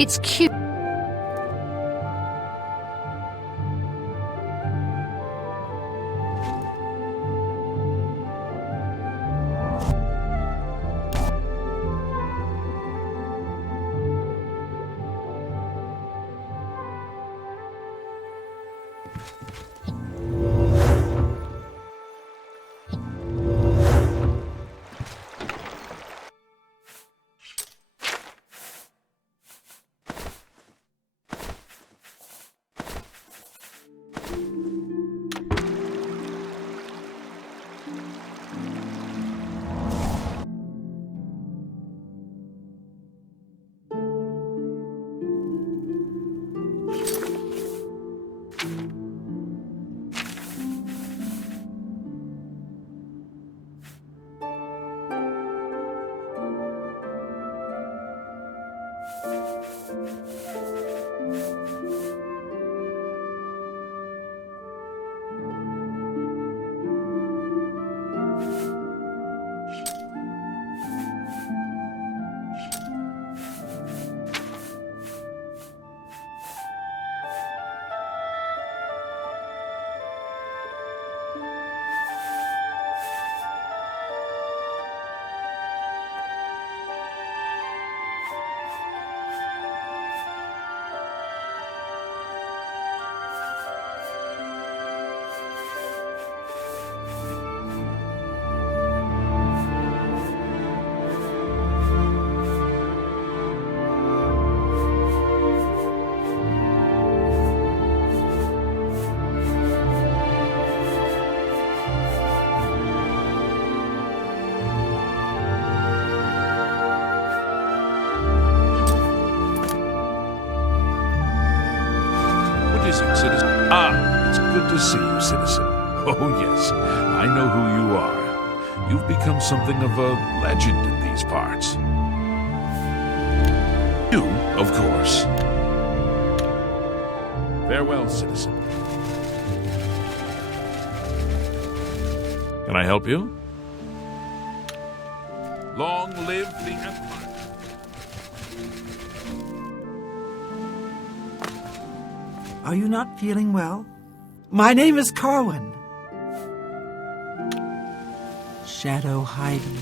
It's cute. Citizen. Ah, it's good to see you, citizen. Oh, yes, I know who you are. You've become something of a legend in these parts. You, of course. Farewell, citizen. Can I help you? Long live the Empire. Are you not feeling well? My name is Carwin. Shadow hiding.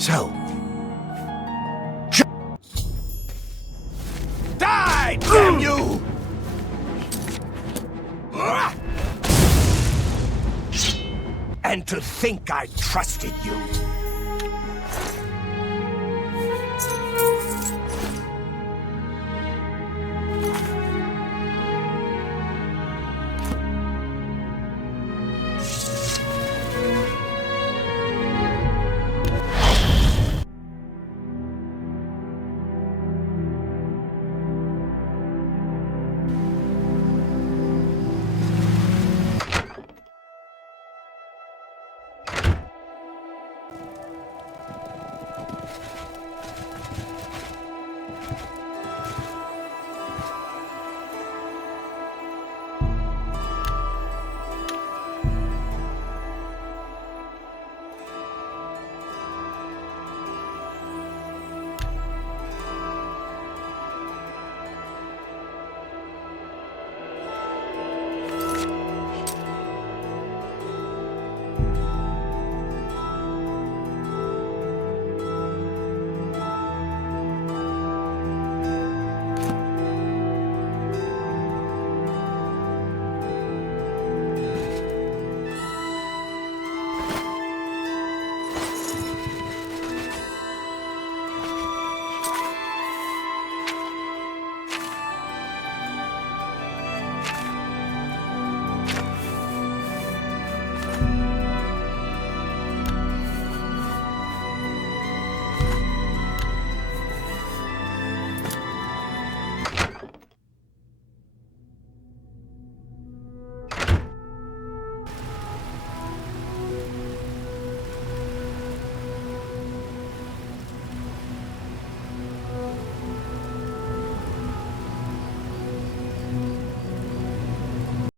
So... Die, damn you! And to think I trusted you.